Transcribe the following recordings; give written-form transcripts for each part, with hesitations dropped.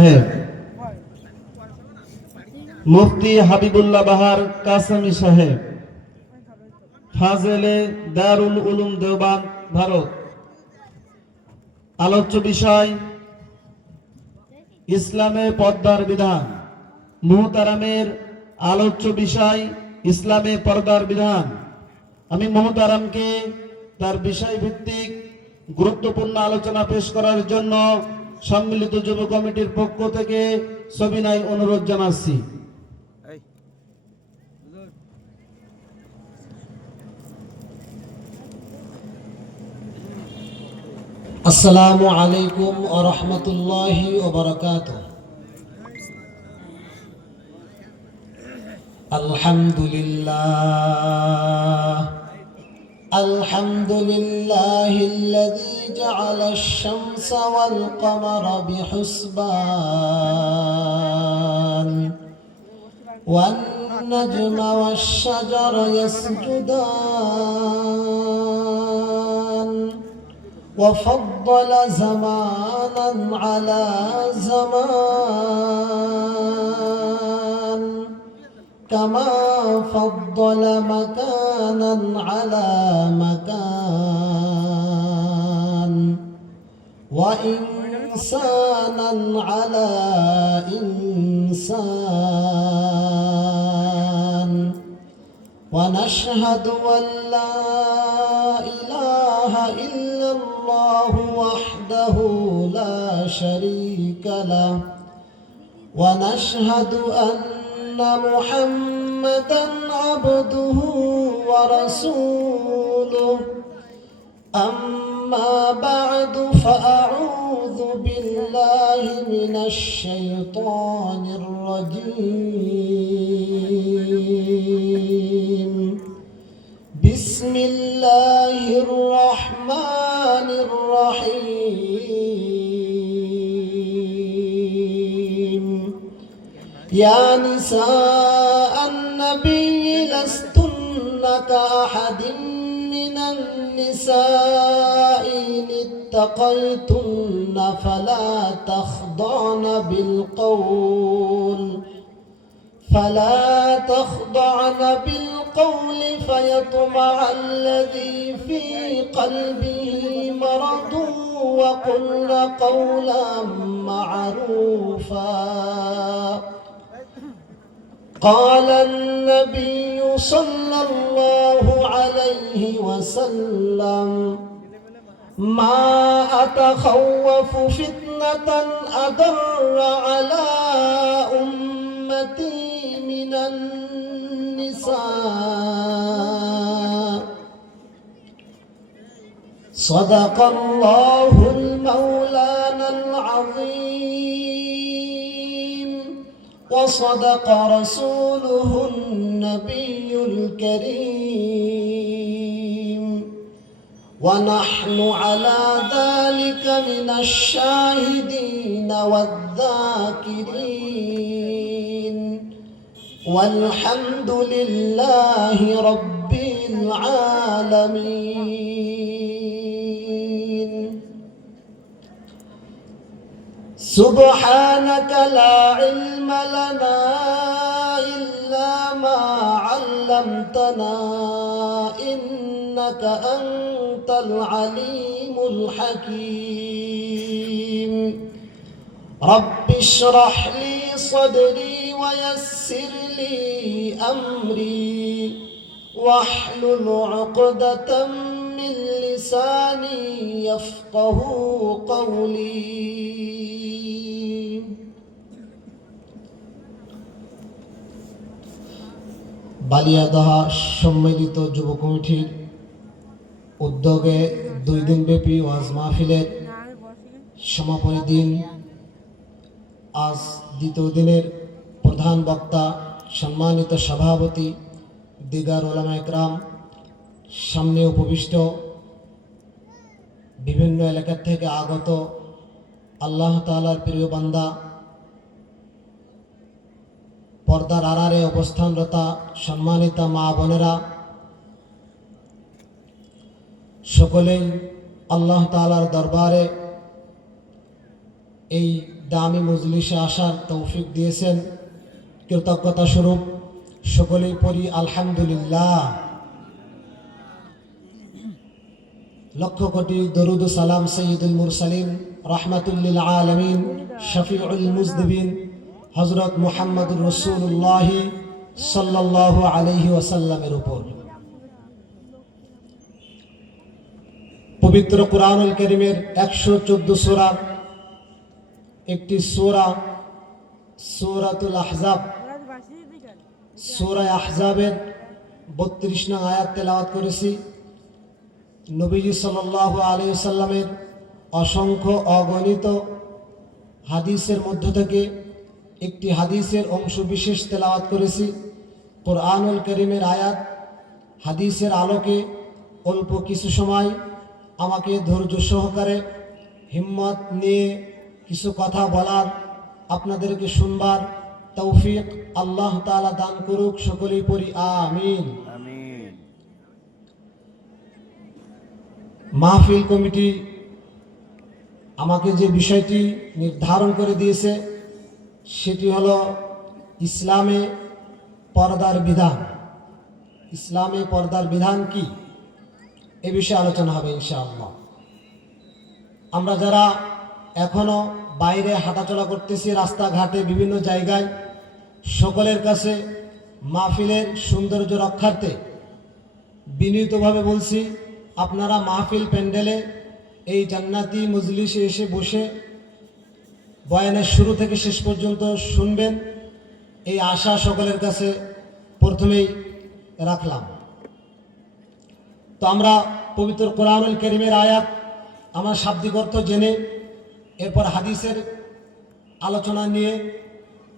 সাহেব, মুফতি হাবিবুল্লাহ বাহার কাসেমি সাহেব, ফাজেলে দারুল উলুম দেওবান, ভারত। আলোচ্য বিষয় ইসলামে পর্দার বিধান। মুহতারামের আলোচ্য বিষয় ইসলামে পর্দার বিধান। আমি মুহতারামকে তার বিষয় ভিত্তিক গুরুত্বপূর্ণ আলোচনা পেশ করার জন্য সম্মিলিত যুব কমিটির পক্ষ থেকে সবিনয় অনুরোধ জানাচ্ছি। আসসালামু আলাইকুম ওয়া রাহমাতুল্লাহি ওয়া বারাকাতুহু। আলহামদুলিল্লাহিল্লাযী জা'আলা আশ-শামসা ওয়াল কামারা বিহুসবান ওয়ান নাজমা ওয়াশ-শাজারা ইয়াসজুদান وفضل زمانا على زمان كما فضل مكانا على مكان وإنسانا على إنسان ونشهد أن لا إله إلا الله وحده لا شريك له ونشهد أن محمدا عبده ورسوله أما بعد فأعوذ بالله من الشيطان الرجيم بسم الله الرحمن الرحيم يا نساء النبي لستن كأحد من النساء إن اتقيتن فلا تخضعن بالقول فيطمع الذي في قلبه مرض وقلن قولا معروفا. قال النبي صلى الله عليه وسلم ما أتخوف فتنة أضر على أمتي من النساء. صدق الله المولانا العظيم وصدق رسوله النبي الكريم ونحن على ذلك من الشاهدين والذاكرين والحمد لله رب العالمين. سبحانك لا علم لنا إلا ما علمتنا إنك أنت العليم الحكيم. رب اشرح لي صدري ويسر لي أمري واحلل عقدة من لساني يفقه قولي. বালিয়াদহ সম্মিলিত যুব কমিটির উদ্যোগে 2 দিনব্যাপী ওয়াজ মাহফিলের সমাপনী দিন। আজ দ্বিতীয় দিনের প্রধান বক্তা সম্মানিত সভাপতি দিগার উলামা ইকরাম, সামনে উপবিষ্ট বিভিন্ন এলাকা থেকে আগত আল্লাহ তাআলার প্রিয় বান্দা, পর্দার আড়ালে অবস্থানরতা সম্মানিত মা বোনেরা, সকলেই আল্লাহ তাআলার দরবারে এই দামি মজলিসে আসার তৌফিক দিয়েছেন। কৃতজ্ঞতা স্বরূপ সকলেই পড়ি আলহামদুলিল্লাহ। লক্ষ কোটি দরুদ ও সালাম সৈয়দুল মুরসালিন রাহমাতুল্লিল আলামিন শফিউল মুজনিবিন হযরত মুহাম্মদুর রাসূলুল্লাহ সাল্লাল্লাহু আলাইহি ওয়াসাল্লামের উপর। পবিত্র কুরআনুল কারীমের 114 সূরার একটি সূরা সূরাতুল আহজাব, সূরা আহজাবের 32 নং আয়াত তেলাওয়াত করেছি। নবীজি সাল্লাল্লাহু আলাইহি ওয়াসাল্লামের অসংখ্য অগণিত হাদিসের মধ্য থেকে একটি হাদিসের অংশ বিশেষ তেলাওয়াত করেছি। কুরআনুল কারীমের আয়াত হাদিসের আলোকে অল্প কিছু সময় আমাকে ধৈর্য সহকারে হিম্মত নিয়ে কিছু কথা বলার, আপনাদেরকে শুনবার তৌফিক আল্লাহ তাআলা দান করুক। সকলেই পড়ি আমিন। মাহফিল কমিটি আমাকে যে বিষয়টি নির্ধারণ করে দিয়েছে সেটি হলো ইসলামে পর্দার বিধান। ইসলামে পর্দার বিধান কি, এ বিষয়ে আলোচনা হবে ইনশাআল্লাহ। আমরা যারা এখনো বাইরে হাঁটাচলা করতেছি, রাস্তাঘাটে বিভিন্ন জায়গায়, সকলের কাছে মাহফিলের সৌন্দর্য রক্ষার্থে বিনীতভাবে বলছি, আপনারা মাহফিল প্যান্ডেলে এই জান্নাতি মজলিসে এসে বসে বয়ানের শুরু থেকে শেষ পর্যন্ত শুনবেন, এই আশা সকলের কাছে প্রথমেই রাখলাম। তো আমরা পবিত্র কুরআনুল কারীমের আয়াত আমার শাব্দিক অর্থ জেনে এরপর হাদিসের আলোচনা নিয়ে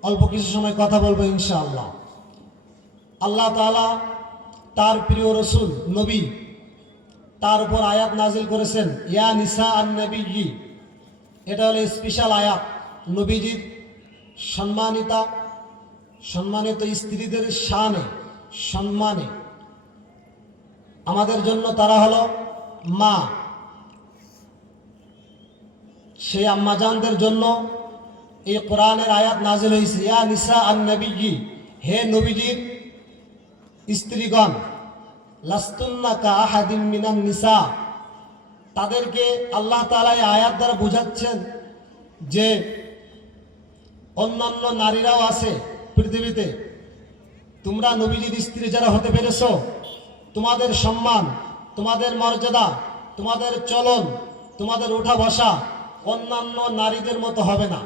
অল্প কিছু সময় কথা বলবো ইনশাআল্লাহ। আল্লাহ তাআলা তার প্রিয় রসুল নবী, তার উপর আয়াত নাজিল করেছেন ইয়া নিসা আন নবী। এটা হলো স্পেশাল আয়াত নবীজির সম্মানিত স্ত্রীদের শানে সম্মানে। আমাদের জন্য তারা হলো মা, সেই আম্মাজানদের জন্য এই কোরআনের আয়াত নাজিল হয়েছে ইয়া নিসা আন নবী, হে নবীজির স্ত্রীগণ, লাস্তুন্না কা আহাদিম মিনান নিসা। তাদেরকে আল্লাহ তাআলা এই আয়াত দ্বারা বোঝাচ্ছেন যে অন্যান্য নারীরাও আছে পৃথিবীতে, তোমরা নবীজির স্ত্রী যারা হতে পেরেছো, তোমাদের সম্মান, তোমাদের মর্যাদা, তোমাদের চলন, তোমাদের ওঠা বসা অন্যান্য নারীদের মতো হবে না।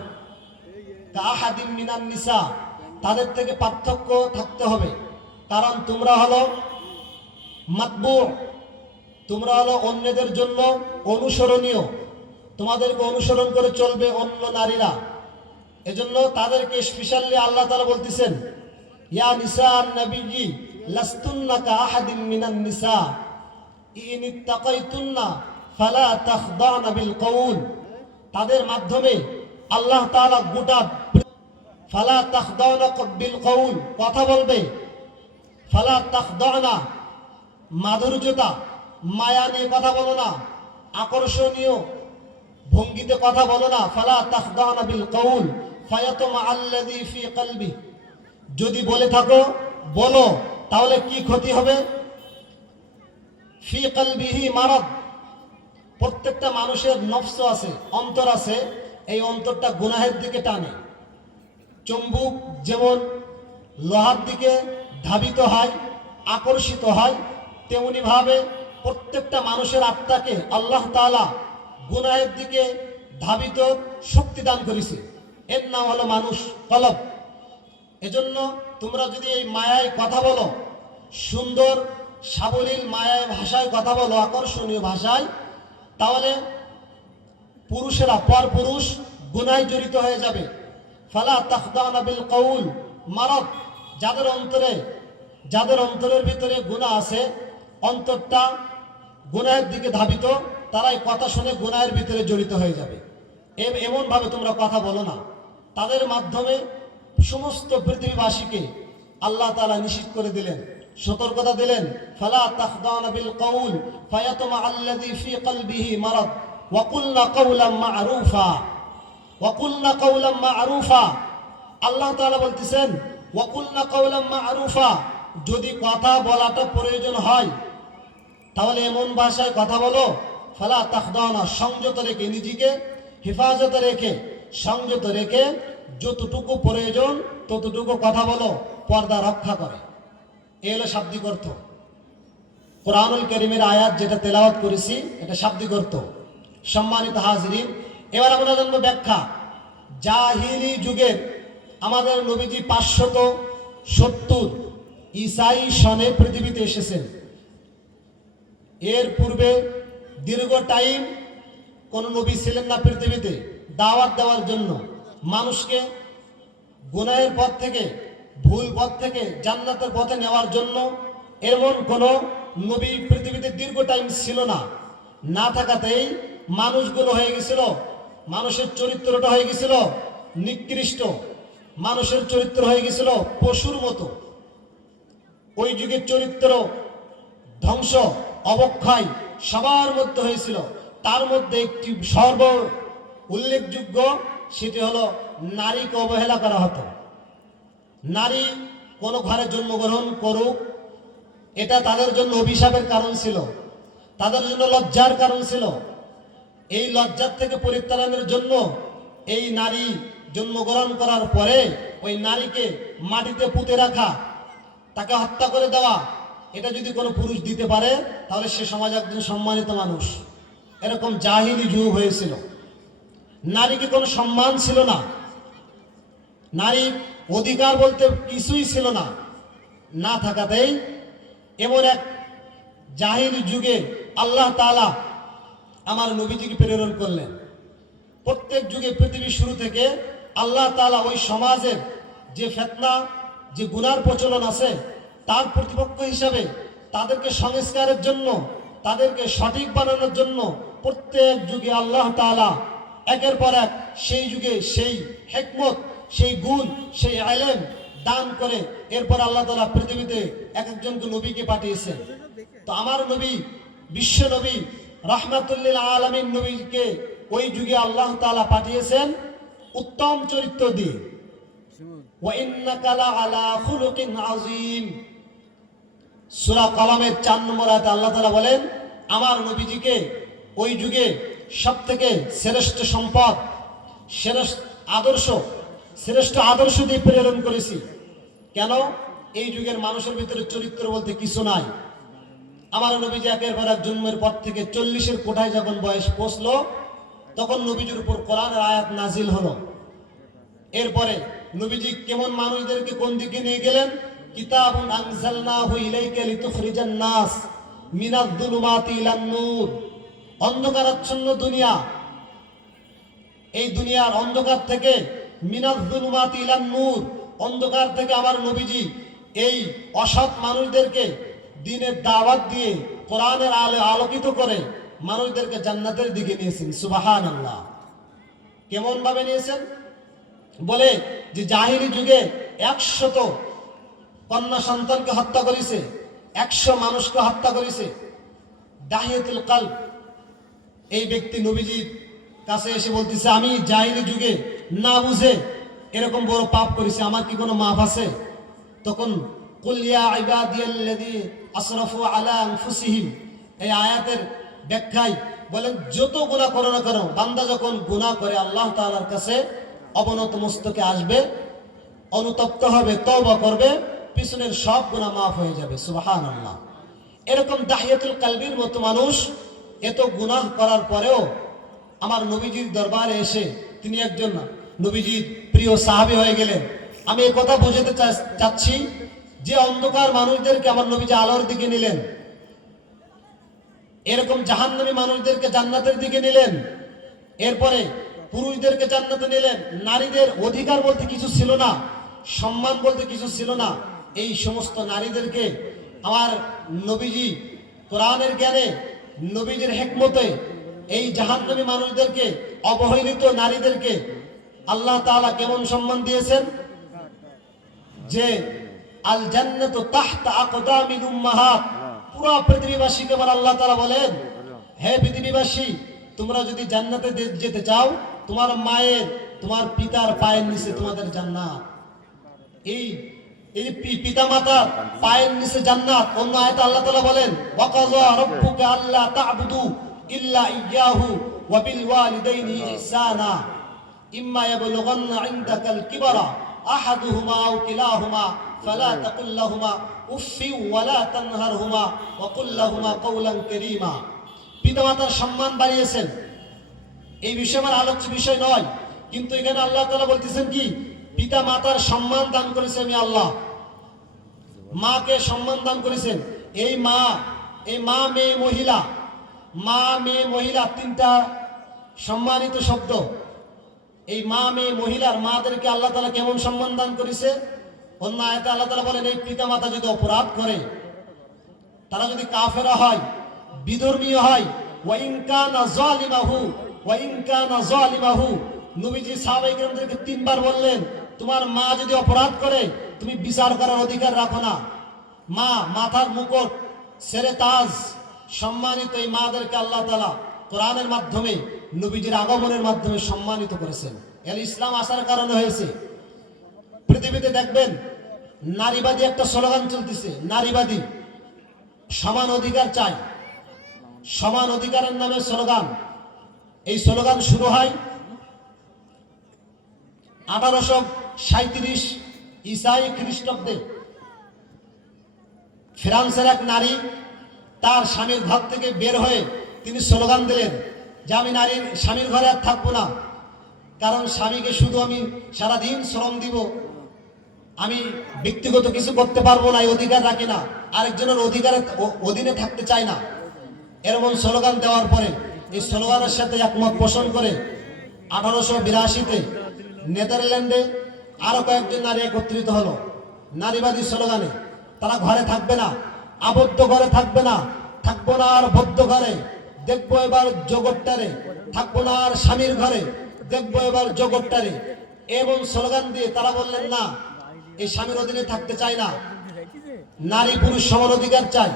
কা আহাদিম মিনান নিসা, তাদের থেকে পার্থক্য থাকতে হবে, কারণ তোমরা হলো মাতবু, তোমরা হলো অন্যদের জন্য অনুসরণীয়, তোমাদেরকে অনুসরণ করে চলবে অন্য নারীরা। এজন্য তাদেরকে স্পেশালি আল্লাহ তাআলা বলতেছেন ইয়া নিসা নবী লাস্তুন্না কা আহাদিম মিনান নিসা ইন ইত্তাকাইতুন্না ফালা তাখদানা বিল কওল। তাদের মাধ্যমে আল্লাহ তাআলা গোটা ফালা তাখদানা বিল কওল, কথা বলবে, ফালা তাখদানা মাধুর্যতা মায়া নিয়ে কথা বলো না, আকর্ষণীয় ভঙ্গিতে কথা বলো না। ফালা তাখদানা বিল কওল ফায়াতমা আল্লাযী ফি কলবি, যদি বলে থাকো বলো, তাহলে কি ক্ষতি হবে? ফি কলবিহি মারাদ, প্রত্যেকটা মানুষের নফস আছে, অন্তর আছে, এই অন্তরটা গুনাহের দিকে টানে। চুম্বক যেমন লোহার দিকে ধাবিত হয়, আকর্ষিত হয়, তেমনি ভাবে প্রত্যেকটা মানুষের আত্মাকে আল্লাহ তাআলা গুনাহের দিকে ধাবিত শক্তি দান করেছে। এর নাম হলো মানুষ, কলব। এজন্য তোমরা যদি এই মায়ায় কথা বলো, সুন্দর সাবলীল মায়ায় ভাষায় কথা বলো, আকর্ষণীয় ভাষায়, তাহলে পুরুষেরা পর পুরুষ গুনাহে জড়িত হয়ে যাবে। ফালা তাখদানা বিল কওল মারাদ, যাদের অন্তরের ভিতরে গুনাহ আছে, অন্তরটা গুনাহের দিকে ধাবিত, তারাই কথা শুনে গুনাহের ভিতরে জড়িত হয়ে যাবে। এমন ভাবে তোমরা কথা বলো না। তাদের মাধ্যমে সমস্ত পৃথিবীবাসীকে আল্লাহ তাআলা নিষিদ্ধ করে দিলেন, সতর্কতা দিলেন। ফালা তাখদানা বিল কওল ফায়াতমা আল্লাযী ফি কলবিহি মারাদ ওয়া কুলনা কাওলাম মা'রুফা। ওয়াকুলনা কাওলাম মা'রুফা, আল্লাহ তাআলা বলতেছেন ওয়াকুলনা কাওলাম মা'রুফা, যদি কথা বলাটা প্রয়োজন হয় তাহলে এমন ভাষায় কথা বলো, ফালা তাখদাউনা, সংযত রেখে, নিজেকে হেফাজতে রেখে, সংযত রেখে যতটুকু প্রয়োজন ততটুকু কথা বলো, পর্দা রক্ষা করে। এই হলো শাব্দিক অর্থ। কোরআনুল কারীমের আয়াত যেটা তেলাওয়াত করেছি এটা শাব্দিক অর্থ। সম্মানিত হাজরিন, এবার আমরা জানবো ব্যাখ্যা। জাহিলি যুগের আমাদের নবীজি 570 ঈসাই সনে পৃথিবীতে এসেছেন। এর পূর্বে দীর্ঘ টাইম কোন নবী ছিলেন না পৃথিবীতে দাওয়াত দেওয়ার জন্য, মানুষকে গুনাহের পথ থেকে, ভুল পথ থেকে জান্নাতের পথে নেওয়ার জন্য এমন কোন নবী পৃথিবীতে দীর্ঘ টাইম ছিল না। না থাকাতেই মানুষগুলো হয়ে গেছিল, মানুষের চরিত্রটা হয়ে গেছিল নিকৃষ্ট, মানুষের চরিত্র হয়ে গেছিল পশুর মতো। ওই যুগের চরিত্র ধ্বংস, অবক্ষয় সবার মধ্যে হয়েছিল। তার মধ্যে একটি সর্ব উল্লেখযোগ্য, সেটি হলো নারীকে অবহেলা করা হতো। নারী কোন ঘরে জন্মগ্রহণ করুক, এটা তাদের জন্য অভিশাপের কারণ ছিল, তাদের জন্য লজ্জার কারণ ছিল। এই লজ্জার থেকে পরিত্রাণের জন্য এই নারী জন্মগ্রহণ করার পরে ওই নারীকে মাটিতে পুঁতে রাখা, তাকে হত্যা করে দেওয়া, এটা যদি কোনো পুরুষ দিতে পারে তাহলে সে সমাজ একজন সম্মানিত মানুষ। এরকম জাহিলি যুগ হয়েছিল। নারীকে কোনো সম্মান ছিল না, নারীর অধিকার বলতে কিছুই ছিল না। না থাকাতেই এমন এক জাহিলি যুগে আল্লাহ তাআলা আমার নবীজিকে প্রেরণ করলেন। প্রত্যেক যুগে পৃথিবীর শুরু থেকে আল্লাহ তাআলা ওই সমাজের যে ফিতনা, যে গুনার প্রচলন আছে তার প্রতিপক্ষ হিসাবে তাদেরকে সংস্কারের জন্য, তাদেরকে সঠিক বানানোর জন্য প্রত্যেক যুগে আল্লাহ তাআলা একের পর এক সেই যুগে সেই হিকমত, সেই গুণ, সেই ইলম দান করে এরপর আল্লাহ তাআলা পৃথিবীতে এক একজনকে নবীকে পাঠিয়েছেন। তো আমার নবী, বিশ্ব নবী, রাহমাতুল লিল আলামিন নবীকে ওই যুগে আল্লাহ তাআলা পাঠিয়েছেন উত্তম চরিত্র দিয়ে। ওয়া ইন্নাকা লাআলা খুলুকিন আযীম, সূরা কলমের 4 নম্বর আয়াতে আল্লাহ তাআলা বলেন আমার নবীজিকে ওই যুগে সবথেকে শ্রেষ্ঠ সম্পদ, শ্রেষ্ঠ আদর্শ দিয়ে প্রেরণ করেছি। কেন? এই যুগের মানুষের ভিতরে চরিত্র বলতে কিছু নাই। আমার নবীজি একের পর এক জন্মের পর থেকে 40-এর কোঠায় যখন বয়স পৌঁছলো তখন নবীজির উপর কোরআনের আয়াত নাজিল হলো। এরপরে নবীজি কেমন মানুষদেরকে কোন দিকে নিয়ে গেলেন? কিতাবুন আনজালনাহু ইলাইকা লিতুখরিজান নাস মিনাজ যুলুমাতি ইলান নূর, অন্ধকারাচ্ছন্ন দুনিয়া, এই দুনিয়ার অন্ধকার থেকে মিনাজ যুলুমাতি ইলান নূর, অন্ধকার থেকে আমার নবীজি এই অসৎ মানুষদেরকে দ্বীনের দাওয়াত দিয়ে কোরআনের আলো আলোকিত করে মানুষদেরকে জান্নাতের দিকে নিয়েছেন। সুবহানাল্লাহ। কেমন ভাবে নিয়েছেন? বলে যে জাহিলি যুগে 100 কন্যা সন্তানকে হত্যা করেছে, 100 মানুষকে হত্যা করেছে। দাহিয়াতুল কলব এই ব্যক্তি নবীজির কাছে এসে বলতেছে আমি জাহিলি যুগে না বুঝে এরকম বড় পাপ করেছি, আমার কি কোনো মাফ আছে? তখন কুল ইয়া ইবাদিয়াল্লাযী আসরাফু আলা আনফুসিহিম, এই আয়াতের ব্যাখ্যায় বলেন যত গুনাহ করো না কেন, বান্দা যখন গুনাহ করে আল্লাহ তাআলার কাছে অবনত মস্তকে আসবে, অনুতপ্ত হবে, তওবা করবে, পিছনের সব গুনাহ মাফ হয়ে যাবে। সুবহানাল্লাহ। এরকম দাহিয়াতুল কলবির মতো মানুষ এত গুনাহ করার পরেও আমার নবীজির দরবারে এসে তিনি একজন নবীজির প্রিয় সাহাবী হয়ে গেলেন। আমি এই কথা বোঝাতে চাচ্ছি যে অন্ধকার মানুষদেরকে আমার নবীজি আলোর দিকে নিলেন, এরকম জাহান্নামী মানুষদেরকে জান্নাতের দিকে নিলেন, এরপরে পুরুষদেরকে জান্নাতে নিলেন। নারীদের অধিকার বলতে কিছু ছিল না, সম্মান বলতে কিছু ছিল না। এই সমস্ত নারীদেরকে আমার নবীজি কোরআনের জ্ঞানে, নবীজির হিকমতে এই জাহান্নামী মানুষদেরকে, অবহেলিত নারীদেরকে আল্লাহ তাআলা কেমন সম্মান দিয়েছেন যে আল জান্নাতু তাহতা আকদামিল উম্মাহাত। পুরো পৃথিবীবাসীকে আল্লাহ তাআলা বলেন হে পৃথিবীবাসী, তোমরা যদি জান্নাতে যেতে চাও তোমার মায়ের, তোমার পিতার পায়ের নিচে তোমাদের জান্নাত। এই এই পিতা মাতার পায়ের নিচে জান্নাত। অন্য আয়াতে আল্লাহ তাআলা বলেন, ওয়াকাযা রাব্বুকা আল্লা তা'বুদু ইল্লা ইয়্যাহু ওয়া বিল ওয়ালিদাইনি ইহসানা ইম্মা ইয়াবলুগান্না ইনদাকাল কিবারা আহাদুহুমা আও কিলাহুমা ফালা তাকুল লাহুমা উফফি ওয়া লা তানহারহুমা ওয়া কুল লাহুমা কাওলান কারীমা। পিতা মাতার সম্মান বাড়িয়েছেন, এই বিষয় আমার আলোচ্য বিষয় নয়, কিন্তু এখানে আল্লাহ তাআলা বলতেছেন কি, পিতা মাতার সম্মান দান করেছে আমি আল্লাহ। মাকে সম্মান দান করেছেন। এই মা মেয়ে মহিলা, মা মেয়ে মহিলা তিনটা সম্মানিত শব্দ। এই মা মেয়ে মহিলার মাদেরকে আল্লাহ তাআলা কেমন সম্মান দান করেছে? অন্য আয়াতে আল্লাহ তাআলা বলেন, এই পিতা মাতা যদি অপরাধ করে, তারা যদি কাফেরা হয়, বিধর্মীয় হয়, ওয়া ইন কানা যালিমাহু, নবীজি সাহাবায়ে কেরামদেরকে তিনবার বললেন, তোমার মা যদি অপরাধ করে তুমি বিচার করার অধিকার রাখো না। মা, মাথার মুকুট, সেরে তাজ, সম্মানিত এই মাদেরকে আল্লাহ তাআলা কোরআনের মাধ্যমে, নবীজির আগমনের মাধ্যমে সম্মানিত করেছেন। এর ইসলাম আসার কারণে হয়েছে। পৃথিবীতে দেখবেন নারীবাদী একটা স্লোগান চলতেছে, নারীবাদী, সমান অধিকার চাই, সমান অধিকারের নামে স্লোগান। এই স্লোগান শুরু হয় 1837 ঈসাই খ্রিস্টাব্দে। ফ্রান্সের এক নারী তার স্বামীর ঘর থেকে বের হয়ে তিনি স্লোগান দিলেন যে আমি স্বামীর ঘরে আর থাকবো না, কারণ স্বামীকে শুধু আমি সারাদিন শ্রম দিব, আমি ব্যক্তিগত কিছু করতে পারবো না, এই অধিকার রাখি না, আরেকজনের অধিকারের অধীনে থাকতে চাই না। এরকম স্লোগান দেওয়ার পরে এই স্লোগানের সাথে একমত পোষণ করে 1882-তে নেদারল্যান্ডে আরো কয়েকজন নারী একত্রিত হলো নারীবাদী স্লোগানে। তারা ঘরে থাকবে না, আবদ্ধ ঘরে থাকবে না, থাকবো না আর বদ্ধ ঘরে, দেখবো এবার জগৎটারে, থাকবো না আর স্বামীর ঘরে, দেখবো এবার জগৎটারে। এবং স্লোগান দিয়ে তারা বললেন, না, এই স্বামীর অধীনে থাকতে চাই না, নারী পুরুষ সমান অধিকার চাই।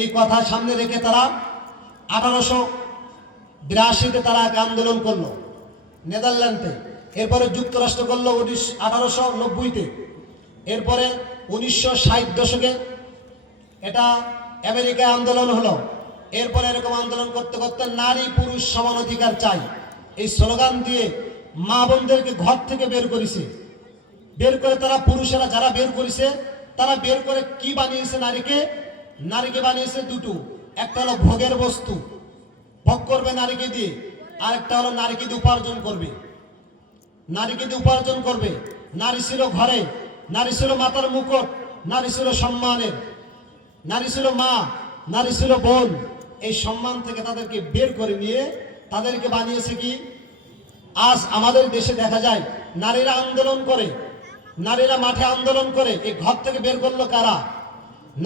এই কথা সামনে রেখে তারা 1882-তে তারা এক আন্দোলন করলো নেদারল্যান্ডে। এরপরে যুক্তরাষ্ট্র করলো 1890-তে। এরপরে 1960 দশকে এটা আমেরিকায় আন্দোলন হলো। এরপরে এরকম আন্দোলন করতে করতে নারী পুরুষ সমান অধিকার চাই এই স্লোগান দিয়ে মা বোনদেরকে ঘর থেকে বের করেছে। বের করে তারা, পুরুষেরা যারা বের করেছে, তারা বের করে কি বানিয়েছে? নারীকে বানিয়েছে দুটো। একটা হলো ভোগের বস্তু, ভোগ করবে নারীকে দিয়ে, আর একটা হলো নারীকে দিয়ে উপার্জন করবে। নারীকে দিয়ে উপার্জন করবে। নারী ছিল ঘরে, নারী ছিল মাতার মুকুট, নারী ছিল সম্মানের, নারী ছিল মা, নারী ছিল বোন। এই সম্মান থেকে তাদেরকে বের করে নিয়ে তাদেরকে বানিয়েছে কি? আজ আমাদের দেশে দেখা যায় নারীরা আন্দোলন করে, নারীরা মাঠে আন্দোলন করে। এই ঘর থেকে বের করলো কারা?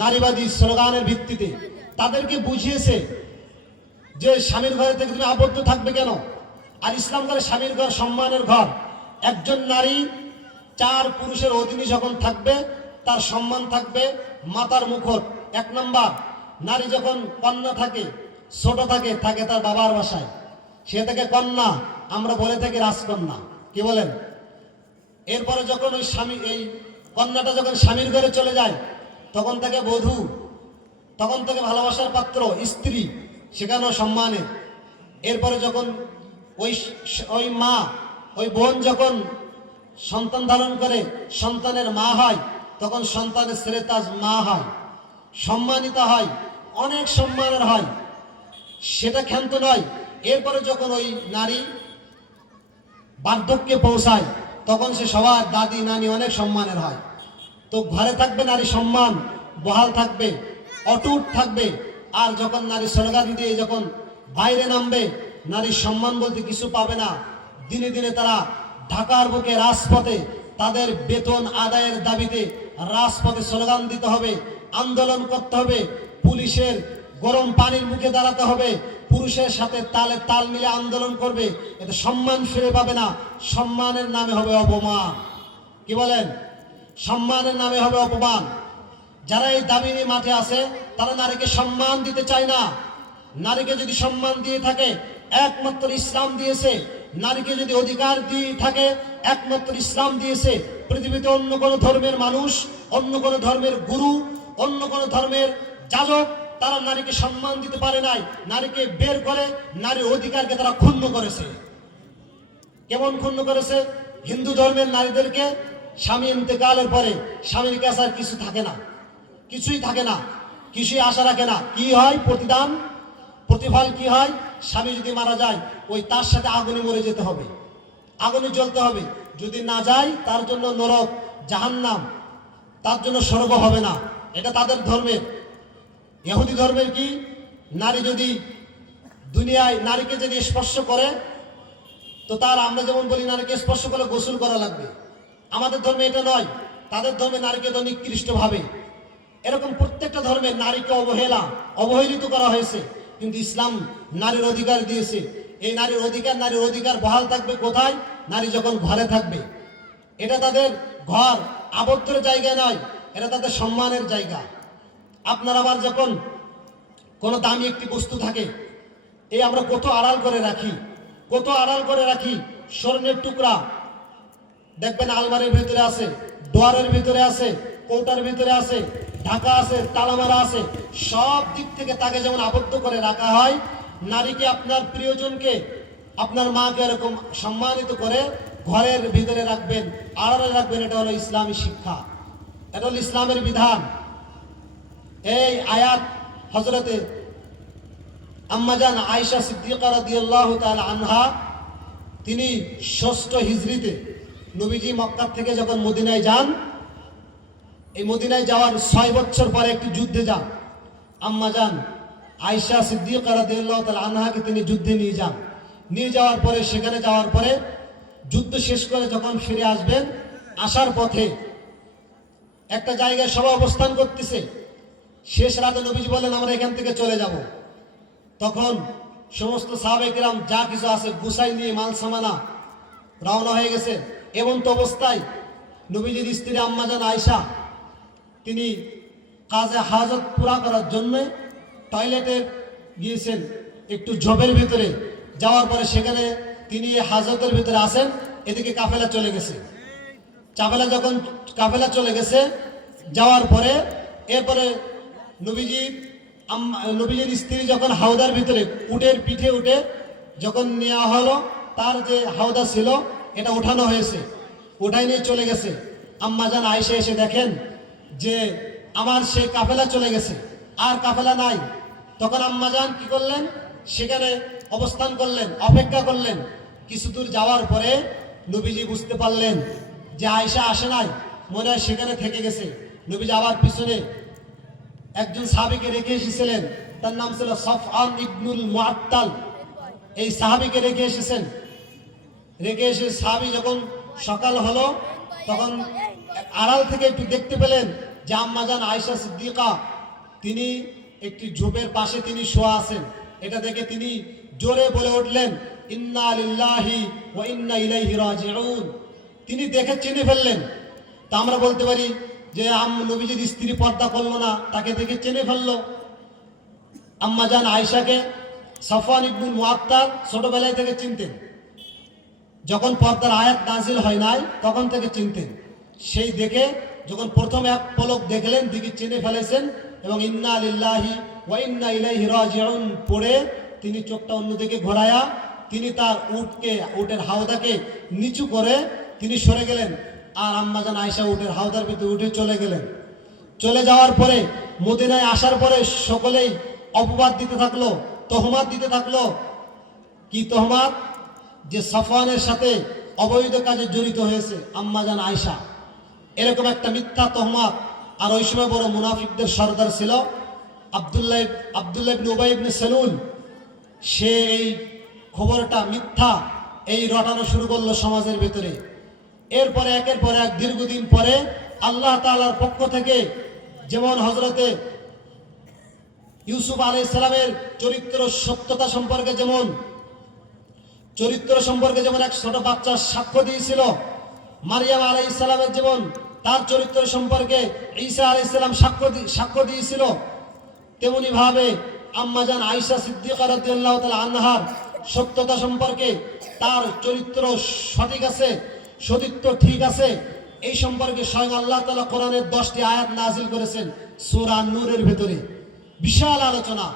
নারীবাদী স্লোগানের ভিত্তিতে তাদেরকে বুঝিয়েছে যে স্বামীর ঘরে থেকে তুমি আবদ্ধ থাকবে কেন? আর ইসলাম করে স্বামীর ঘর সম্মানের ঘর। একজন নারী 4 পুরুষের অধীনে যখন থাকবে তার সম্মান থাকবে, মাতার মুকুট। 1 নম্বর, নারী যখন কন্যা থাকে, ছোট থাকে, থাকে তার বাবার বাসায়, সে থেকে কন্যা, আমরা বলে থাকি রাজকন্যা, কি বলেন? এরপরে যখন ওই স্বামী, এই কন্যাটা যখন স্বামীর ঘরে চলে যায়, তখন থেকে বধূ, তখন থেকে ভালোবাসার পাত্র, স্ত্রী, সেখানেও সম্মানের। এরপরে যখন ওই মা, ওই বোন যখন সন্তান ধারণ করে, সন্তানের মা হয়, তখন সন্তানের ছেলে তার মা হয়, সম্মানিত হয়, অনেক সম্মানের হয়, সেটা ক্ষান্ত নয়। এরপরে যখন ওই নারী বার্ধক্যে পৌঁছায়, তখন সে সবার দাদি নানি অনেক সম্মানের হয়। তো ঘরে থাকবে নারী সম্মান বহাল থাকবে, অটুট থাকবে। আর যখন নারী স্লোগান দিয়ে যখন বাইরে নামবে, নারীর সম্মান বলতে কিছু পাবে না। দিনে দিনে তারা ঢাকার বুকে রাজপথে তাদের বেতন আদায়ের দাবিতে রাজপথে স্লোগান দিতে হবে, আন্দোলন করতে হবে, পুলিশের গরম পানির মুখে দাঁড়াতে হবে, পুরুষের সাথে তালে তাল মিলে আন্দোলন করবে। এতে সম্মান ফিরে পাবে না, সম্মানের নামে হবে অপমান। কি বলেন? সম্মানের নামে হবে অপমান। যারা এই দাবি নিয়ে মাঠে আছে, তারা নারীকে সম্মান দিতে চায় না। নারীকে যদি সম্মান দিয়ে থাকে, একমাত্র ইসলাম দিয়েছে, নারীকে যদি অধিকার দিয়ে থাকে, একমাত্র ইসলাম দিয়েছে। পৃথিবীতে অন্য কোনো ধর্মের মানুষ, অন্য কোনো ধর্মের গুরু, অন্য কোনো ধর্মের যাজক তারা নারীকে সম্মান দিতে পারে নাই। নারীকে বের করে নারীর অধিকারকে তারা ক্ষুণ্ণ করেছে। কেমন ক্ষুণ্ণ করেছে? হিন্দু ধর্মের নারীদেরকে স্বামী ইন্তেকালের পরে স্বামীর কাছে আর কিছু থাকে না, কিছুই থাকে না, কিছুই আশা রাখে না। কি হয় প্রতিদান, প্রতিফল কি হয়? স্বামী যদি মারা যায় ওই তার সাথে আগুনে মরে যেতে হবে, আগুনে জ্বলতে হবে। যদি না যায় তার জন্য নরক, জাহান্নাম, তার জন্য স্বর্গ হবে না। এটা তাদের ধর্মের। ইহুদি ধর্মের কি? নারী যদি দুনিয়ায় নারীকে যদি স্পর্শ করে তো তার, আমরা যেমন বলি নারীকে স্পর্শ করলে গোসল করা লাগবে, আমাদের ধর্মে এটা নয়। তাদের ধর্মে নারীকে তো নিকৃষ্ট ভাবে। এরকম প্রত্যেকটা ধর্মে নারীকে অবহেলিত করা হয়েছে। কিন্তু ইসলাম নারীর অধিকার দিয়েছে। এই নারীর অধিকার বহাল থাকবে কোথায়? নারী যখন ঘরে থাকবে। এটা তাদের ঘর আবদ্ধের জায়গা নয়, এটা তাদের সম্মানের জায়গা। আপনার আমার যখন কোনো দামি একটি বস্তু থাকে, এই আমরা কত আড়াল করে রাখি, কত আড়াল করে রাখি। স্বর্ণের টুকরা দেখবেন আলমারির ভিতরে আছে, ডোয়ারের ভিতরে আছে, কৌটার ভিতরে আছে, ঢাকা আছে, তালামারা আছে। সব দিক থেকে তাকে যেমন আবদ্ধ করে রাখা হয়, নারীকে, আপনার প্রিয়জনকে, আপনার মাকে এরকম সম্মানিত করে ঘরের ভিতরে রাখবেন, আড়ালে রাখবেন। এটা হলো ইসলামী শিক্ষা, এটা হলো ইসলামের বিধান। এই আয়াত হযরতে আম্মাজান আয়েশা সিদ্দিকা রাদিয়াল্লাহু তাআলা আনহা, তিনি 6ষ্ঠ হিজরিতে নবীজি মক্কা থেকে যখন মদিনায় যান, এই মদিনায় যাওয়ার 6 বছর পরে একটি যুদ্ধে যান। আম্মাজান আয়েশা সিদ্দিকা রাদিয়াল্লাহু তাআলা আনহাকে তিনি যুদ্ধে নিয়ে যান। নিয়ে যাওয়ার পরে, সেখানে যাওয়ার পরে যুদ্ধ শেষ করে যখন ফিরে আসবেন, আসার পথে একটা জায়গায় সবাই অবস্থান করতেছে। শেষ রাতে নবীজি বলেন আমরা এখান থেকে চলে যাব। তখন সমস্ত সাহাবায়ে কেরাম যা কিছু আছে গুছাই নিয়ে মাল সামানা রওনা হয়ে গেছে। এমন তো অবস্থায় নবীজির স্ত্রী আম্মাজান আয়েশা, তিনি কাজে হাজত পুরা করার জন্য টয়লেটে গিয়েছেন, একটু ঝোপের ভিতরে। যাওয়ার পরে সেখানে তিনি হাজতের ভিতরে আসেন, এদিকে কাফেলা চলে গেছে। কাফেলা চলে গেছে, যাওয়ার পরে এরপরে নবীজির স্ত্রী যখন হাওদার ভিতরে উটের পিঠে উঠে যখন নেওয়া হলো, তার যে হাওদা ছিল এটা উঠানো হয়েছে, উঠাই নিয়ে চলে গেছে। আম্মাজান আয়েশা এসে দেখেন যে আমার সেই কাফেলা চলে গেছে, আর কাফেলা নাই। তখন আম্মাজান কি করলেন? সেখানে অবস্থান করলেন, অপেক্ষা করলেন। কিছু দূর যাওয়ার পরে নবীজি বুঝতে পারলেন যে আয়েশা আসে নাই, মনে হয় সেখানে থেকে গেছে। নবীজি আবার পিছনে একজন সাহাবীকে রেখে এসেছিলেন, তার নাম ছিল সফওয়ান ইবনুল মুআত্তাল। এই সাহাবীকে রেখে এসেছেন। রেখে এসে সাহাবী যখন সকাল হলো, তখন আড়াল থেকে একটু দেখতে পেলেন যে আম্মাজান আয়েশা সিদ্দিকা তিনি একটি ঝোপের পাশে তিনি শোয়া আছেন। এটা দেখে তিনি জোরে বলে উঠলেন, ইন্না লিল্লাহি ওয়া ইন্না ইলাইহি রাজিউন। তিনি দেখে চিনে ফেললেন। তা আমরা বলতে পারি যে নবীজির স্ত্রী পর্দা করলো না, তাকে দেখে চিনে ফেললো। আম্মাজান আয়েশাকে সফওয়ান ইবনুল মুআত্তাল ছোটবেলায় থেকে চিনতেন। যখন পর্দার আয়াত নাজিল হয় নাই তখন থেকে চিনতেন। সেই দেখে যখন প্রথম এক পলক দেখলেন, দিকে চিনে ফেলেছেন এবং ইন্না লিল্লাহি ওয়া ইন্না ইলাইহি রাজিউন পড়ে তিনি চোখটা অন্যদিকে ঘোরায়া তিনি তার উটের হাওদাকে নিচু করে তিনি সরে গেলেন। আর আম্মাজান আয়েশা উটের হাওদার ভিতরে উঠে চলে গেলেন। চলে যাওয়ার পরে মদিনায় আসার পরে সকলেই অপবাদ দিতে থাকলো, তহমাত দিতে থাকলো। কি তহমাত? যে সফওয়ানের সাথে অবৈধ কাজে জড়িত হয়েছে আম্মাজান আয়েশা, এরকম একটা মিথ্যা তহমাত। আর ওই সময় বড় মুনাফিকদের সর্দার ছিল আব্দুল্লাহ ইবনে উবাই ইবনে সালুল। সে এই খবরটা মিথ্যা এই রটানো শুরু করলো সমাজের ভিতরে। এরপরে একের পর এক দীর্ঘদিন পরে আল্লাহ তাআলার পক্ষ থেকে, যেমন হযরতে ইউসুফ আলাইহিস সালামের চরিত্র সত্যতা সম্পর্কে যেমন এক ছোট বাচ্চা সাক্ষ্য দিয়েছিল, মারিয়াম আলাইহিস সালামের যেমন তার চরিত্র সম্পর্কে ঈসা আলাইহিস সালাম সাক্ষ্য দিয়েছিল, তেমনি ভাবে আম্মাজান আয়েশা সিদ্দিকা রাদিয়াল্লাহু তাআলা আনহার সত্যতা সম্পর্কে, তার চরিত্র সঠিক আছে, সতীত্ব ঠিক আছে, এই সম্পর্কে স্বয়ং আল্লাহ তাআলা কোরআনের 10টি আয়াত নাজিল করেছেন সূরা নূরের ভিতরে। বিশাল আলোচনা।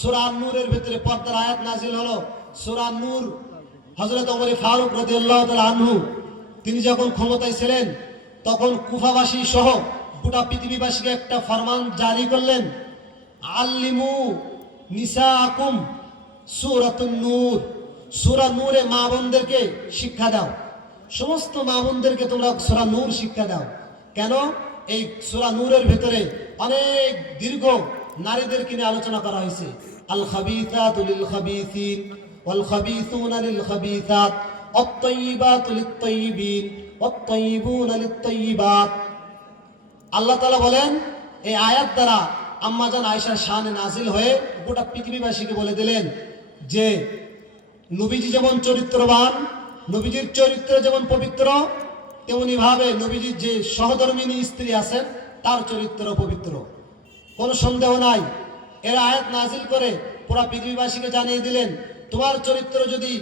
সূরা নূরের ভিতরে পর্দার আয়াত নাজিল হলো। সূরা নূর হযরত ওমর ফারুক রাদিয়াল্লাহু তাআলা আনহু তিনি যখন ক্ষমতায় ছিলেন তখন কুফাবাসী সহ গোটা পৃথিবীবাসীকে একটা ফরমান জারি করলেন, আল্লিমু নিসাআকুম সূরাতুন নূর। সূরা নূরে মা বোনদেরকে শিক্ষা দাও, সমস্ত মা বোনদেরকে তোমরা সূরা নূর শিক্ষা দাও। কেন? এই সূরা নূরের ভিতরে অনেক দীর্ঘ নারীদেরকে নিয়ে আলোচনা করা হয়েছে। আল খাবিসাতু লিল খাবিসিন ওয়াল খাবিসুনা লিল খাবিসাত আত-তাইয়িবাতু লিত-তাইয়িবিন ওয়াত-তাইয়িবুনা লিত-তাইয়িবাত। আল্লাহ তাআলা বলেন এই আয়াত দ্বারা আম্মাজান আয়েশার শানে নাজিল হয়ে গোটা পৃথিবীবাসীকে বলে দিলেন যে নবীজি যেমন চরিত্রবান, নবীজির চরিত্র যেমন পবিত্র, তেমনি ভাবে নবীজির যে সহধর্মিনী স্ত্রী আছেন তার চরিত্র পবিত্র, কোনো সন্দেহ নাই। এর আয়াত নাজিল করে পুরা পৃথিবীবাসীকে জানিয়ে দিলেন তোমার চরিত্র যদি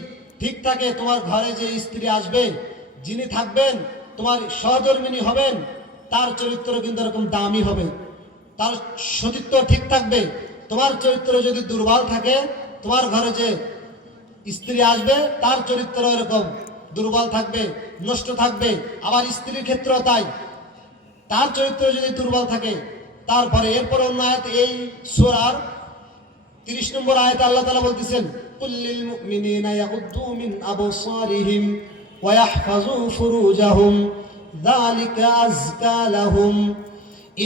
ঠিক থাকে, তোমার ঘরে যে স্ত্রী আসবে, যিনি থাকবেন, তোমার সহধর্মিনী হবেন, তার চরিত্র কিন্তু এরকম দামি হবে, তার সতীত্ব ঠিক থাকবে। তোমার চরিত্র যদি দুর্বল থাকে, তোমার ঘরে যে স্ত্রী আসবে তার চরিত্র এরকম দুর্বল থাকবে, নষ্ট থাকবে। আবার স্ত্রীর ক্ষেত্রেও তাই, তার চরিত্র যদি দুর্বল থাকে। তারপরে এরপর অন্য আয়াত, এই সূরার 30 নম্বর আয়াতে আল্লাহ তাআলা বলতেছেন, কুল্লিল মুমিনিনা ইয়াগুদ্দু মিন আবসারিহিম ওয়া ইয়াহফাযু ফুরুজাহুম যালিকা আযকা লাহুম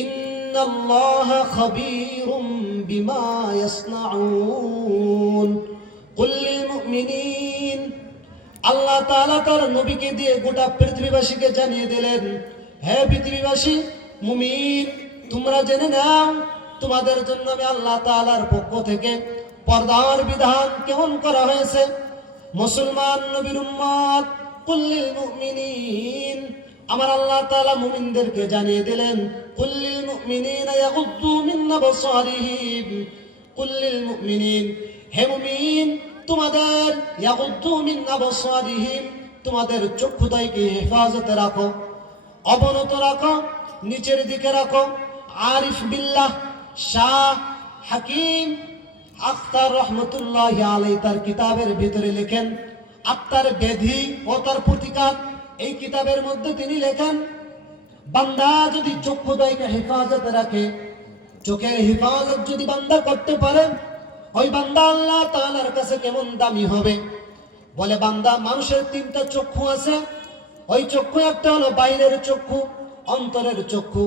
ইন্নাল্লাহা খাবীরুম বিমা ইয়াসনাউন। কুল্লিল মুমিনিন, আল্লাহ তাআলা তার নবীকে দিয়ে গোটা পৃথিবীবাসীকে জানিয়ে দিলেন, হে পৃথিবীবাসী মুমিন, তোমরা জেনে নাও তোমাদের জন্য আমি আল্লাহ তাআলার পক্ষ থেকে পর্দার বিধান কেমন করা হয়েছে। মুসলমান নবীর উম্মত, কুল্লিল মুমিনিন, আমার আল্লাহ তাআলা মুমিনদেরকে জানিয়ে দিলেন, কুল্লিল মুমিনিনা ইয়াগুদ্দু মিন আবসারিহিম। কুল্লিল মুমিনিন, হে মুমিন, তোমাদের ইয়াগুদ্দু মিন আবসারিহিম, তোমাদের চক্ষুদ্বয়কে হেফাজতে রাখো, অবনত রাখো, নিচের দিকে রাখো। আরিফ বিল্লাহ শাহ হাকিম আখতার রহমতুল্লাহি আলাইহি তার কিতাবের ভিতরে লেখেন, আত্মার ব্যাধি ও তার প্রতিকার, এই কিতাবের মধ্যে তিনি লেখেন, বান্দা যদি চক্ষুদ্বয়কে হেফাজতে রাখে, চোখের হেফাজত যদি বান্দা করতে পারে, ওই বান্দা আল্লাহ তাআলার কাছে কেমন দামি হবে। বলে বান্দা, মানুষের 3টা চক্ষু আছে, ওই চক্ষু একটা হলো বাইরের চক্ষু, অন্তরের চক্ষু।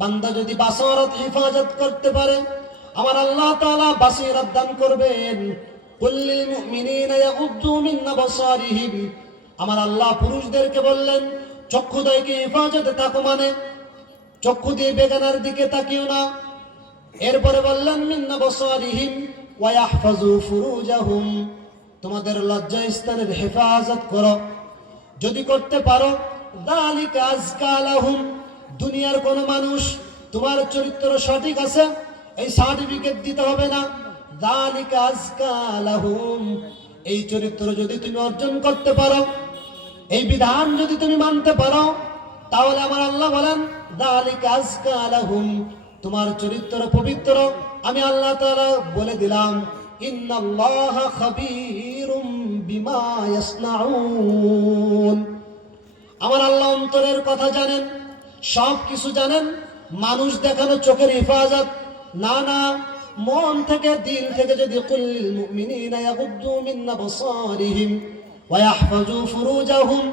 বান্দা যদি বাসরাত হেফাজত করতে পারে, আমার আল্লাহ তাআলা বাসিরাত দান করবেন। কুল্লিল মুমিনিনা ইয়াগুদ্দু মিন আবসারিহিম, আমার আল্লাহ পুরুষদেরকে বললেন চক্ষুদ্বয়কে হেফাজতে থাকো, মানে চক্ষু দিয়ে বেগানার দিকে তাকিও না। এরপরে বললেন মিন আবসারিহিম ওয়া ইয়াহফাযু ফুরুজাহুম, তোমাদের লজ্জা স্থানের হেফাজত করো, যদি করতে পারো। যালিকা আযকা লাহুম, দুনিয়ার কোন মানুষ তোমার চরিত্র সঠিক আছে এই সার্টিফিকেট দিতে হবে না। যালিকা আযকা লাহুম, এই চরিত্র যদি তুমি অর্জন করতে পারো, এই বিধান যদি তুমি মানতে পারো, তাহলে আমার আল্লাহ বলেন যালিকা আযকা লাহুম, তোমার চরিত্র পবিত্র। আমি আল্লাহ তাআলা বলে দিলাম, ইন্নাল্লাহা খাবীরুম বিমা ইয়াসনাউন, আমার আল্লাহ অন্তরের কথা জানেন, সব কিছু জানেন। মানুষ দেখানো চোখের হেফাজত না, না, মন থেকে দিল থেকে যদি কুল্লিল মুমিনিনা ইয়াগুদ্দু মিন আবসারিহিম ওয়া ইয়াহফাযু ফুরুজাহুম,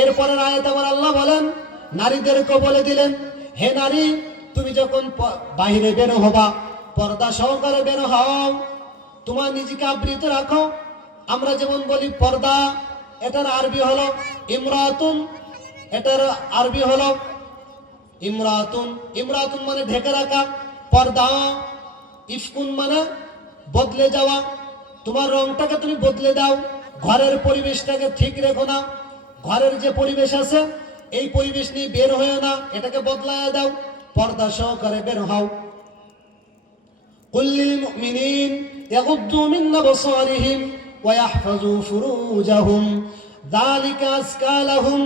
এরপরের আয়াতে আমার আল্লাহ বলেন, নারীদেরকে বলে দিলেন, হে নারী, তুমি যখন বাইরে বের হবা, পর্দা সহকারে বের হও, তোমার নিজেকে আবৃত রাখো। আমরা যেমন বলি পর্দা, এটার আরবি হলো ইমরাতুন, এটার আরবি হলো ইমরাতুন। ইমরাতুন মানে ঢেকে রাখা, পর্দা ইফকুন মানে বদলে যাওয়া। তোমার রংটাকে তুমি বদলে দাও, ঘরের পরিবেশটাকে ঠিক রেখো না, ঘরের যে পরিবেশ আছে এই পরিবেশ নিয়ে বের হয়েও না, এটাকে বদলায় দাও, পর্দা সহকারে বের হও। কুল্লিল মুমিনিন ইয়াগুদ্দু মিন আবসারিহিম ويحفظوا فروجهم ذلك أزكى لهم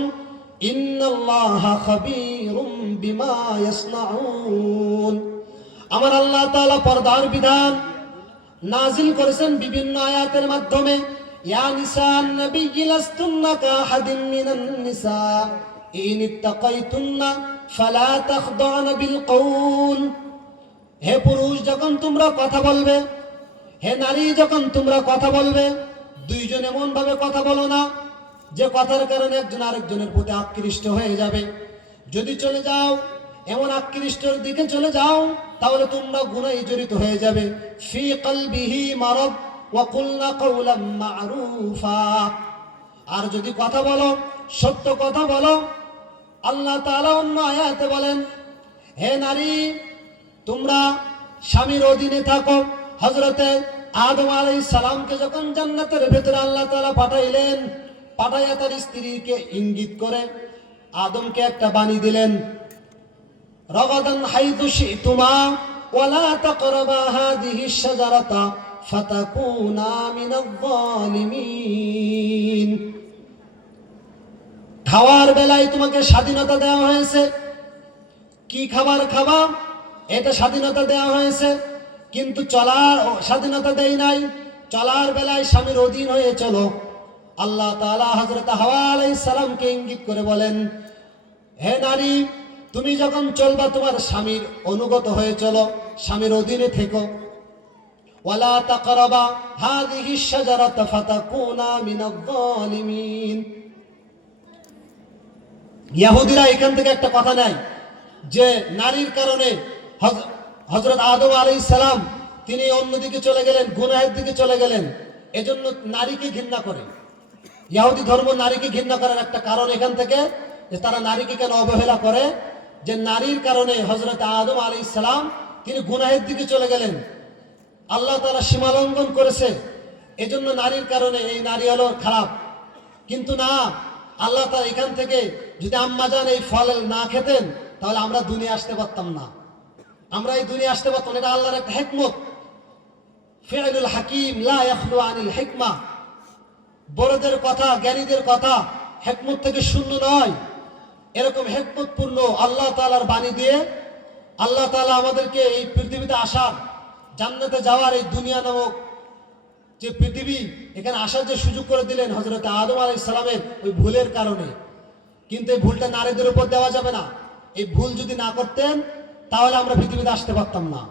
إن الله خبير بما يصنعون আমার আল্লাহ তাআলা পর্দার বিধান নাজিল করেছেন বিভিন্ন আয়াতের মাধ্যমে ইয়া নিসান নবী লাস্তুন্না কাহাদিন মিনান নিসা ইন ইত্তাকাইতুন্না ফালা তাখদানা বিল কওল হে পুরুষ যখন তোমরা কথা বলবে, হে নারী যখন তোমরা কথা বলবে, দুইজন এমন ভাবে কথা বলো না যে কথার কারণে একজন আরেকজনের প্রতি আকৃষ্ট হয়ে যাবে। যদি চলে যাও এমন আকৃষ্টর দিকে চলে যাও তাহলে তোমরা গুনাহে জড়িত হয়ে যাবে। ফি কলবিহি মারাদ ওয়া কুলনা কাওলাম মা'রুফা আর যদি কথা বলো সত্য কথা বলো। আল্লাহ তাআলা অন্য আয়াতে বলেন হে নারী তোমরা স্বামীর অধীনে থাকো। হযরতে আদম আলাইহিস সালামকে যখন জান্নাতের ভেতরে আল্লাহ তাআলা পাঠাইলেন, পাঠাইয়া তার স্ত্রীকে ইঙ্গিত করে আদমকে একটা বাণী দিলেন, রগাদান হাইতু শিতুমা ওয়ালা তাকরাবা হাদিহিশ শাজারাতা ফাতাকুনা মিনাল যালিমিন। খাওয়ার বেলায় তোমাকে স্বাধীনতা দেওয়া হয়েছে, কি খাবার খাবা এটা স্বাধীনতা দেওয়া হয়েছে, কিন্তু চলার স্বাধীনতা দেই নাই। চলার বেলায় স্বামীর অধীন হয়ে চলো। আল্লাহ তাআলা হযরত হাওয়া আলাইহিস সালামকে ইঙ্গিত করে বলেন হে নারী তুমি যখন চলবা তোমার স্বামীর অনুগত হয়ে চলো, স্বামীর অধীনে থেকো। ওয়ালা তাকরাবা হাদিহিশ শাজারাতা ফাতাকুনা মিনাল যালিমিন। ইহুদিরা এখান থেকে একটা কথা নেয় যে নারীর কারণে হযরত আদম আলাইহিস সালাম তিনি অন্যদিকে চলে গেলেন, গুনাহের দিকে চলে গেলেন, এজন্য নারীকে ঘৃণা করে। ইহুদি ধর্ম নারীকে ঘৃণা করার একটা কারণ এখান থেকে যে তারা নারীকে কেন অবহেলা করে, যে নারীর কারণে হযরত আদম আলাইহিস সালাম তিনি গুনাহের দিকে চলে গেলেন, আল্লাহ তাআলা সীমা লঙ্ঘন করেছে, এজন্য নারীর কারণে এই নারী হলো খারাপ। কিন্তু না, আল্লাহ তাআলা এখান থেকে যদি আম্মাজান এই ফল না খেতেন তাহলে আমরা দুনিয়া আসতে পারতাম না, আমরা এই দুনিয়া আসতে পারতাম। এটা আল্লাহর একটা হিকমত। ফিআলুল হাকিম লা ইয়াখলু আনিল হিকমা। বড়দের কথা, জ্ঞানীদের কথা হিকমত থেকে শূন্য নয়। এরকম হিকমতপূর্ণ আল্লাহ তাআলার বাণী দিয়ে আল্লাহ তাআলা আমাদেরকে এই পৃথিবীতে আসার, জান্নাতে যাওয়ার, এই দুনিয়া নামক যে পৃথিবী এখানে আসার যে সুযোগ করে দিলেন হযরত আদম আলাইহিস সালামের ওই ভুলের কারণে। কিন্তু এই ভুলটা নারীদের উপর দেওয়া যাবে না। এই ভুল যদি না করতেন তাহলে আমরা পৃথিবীতে আসতে পারতাম না।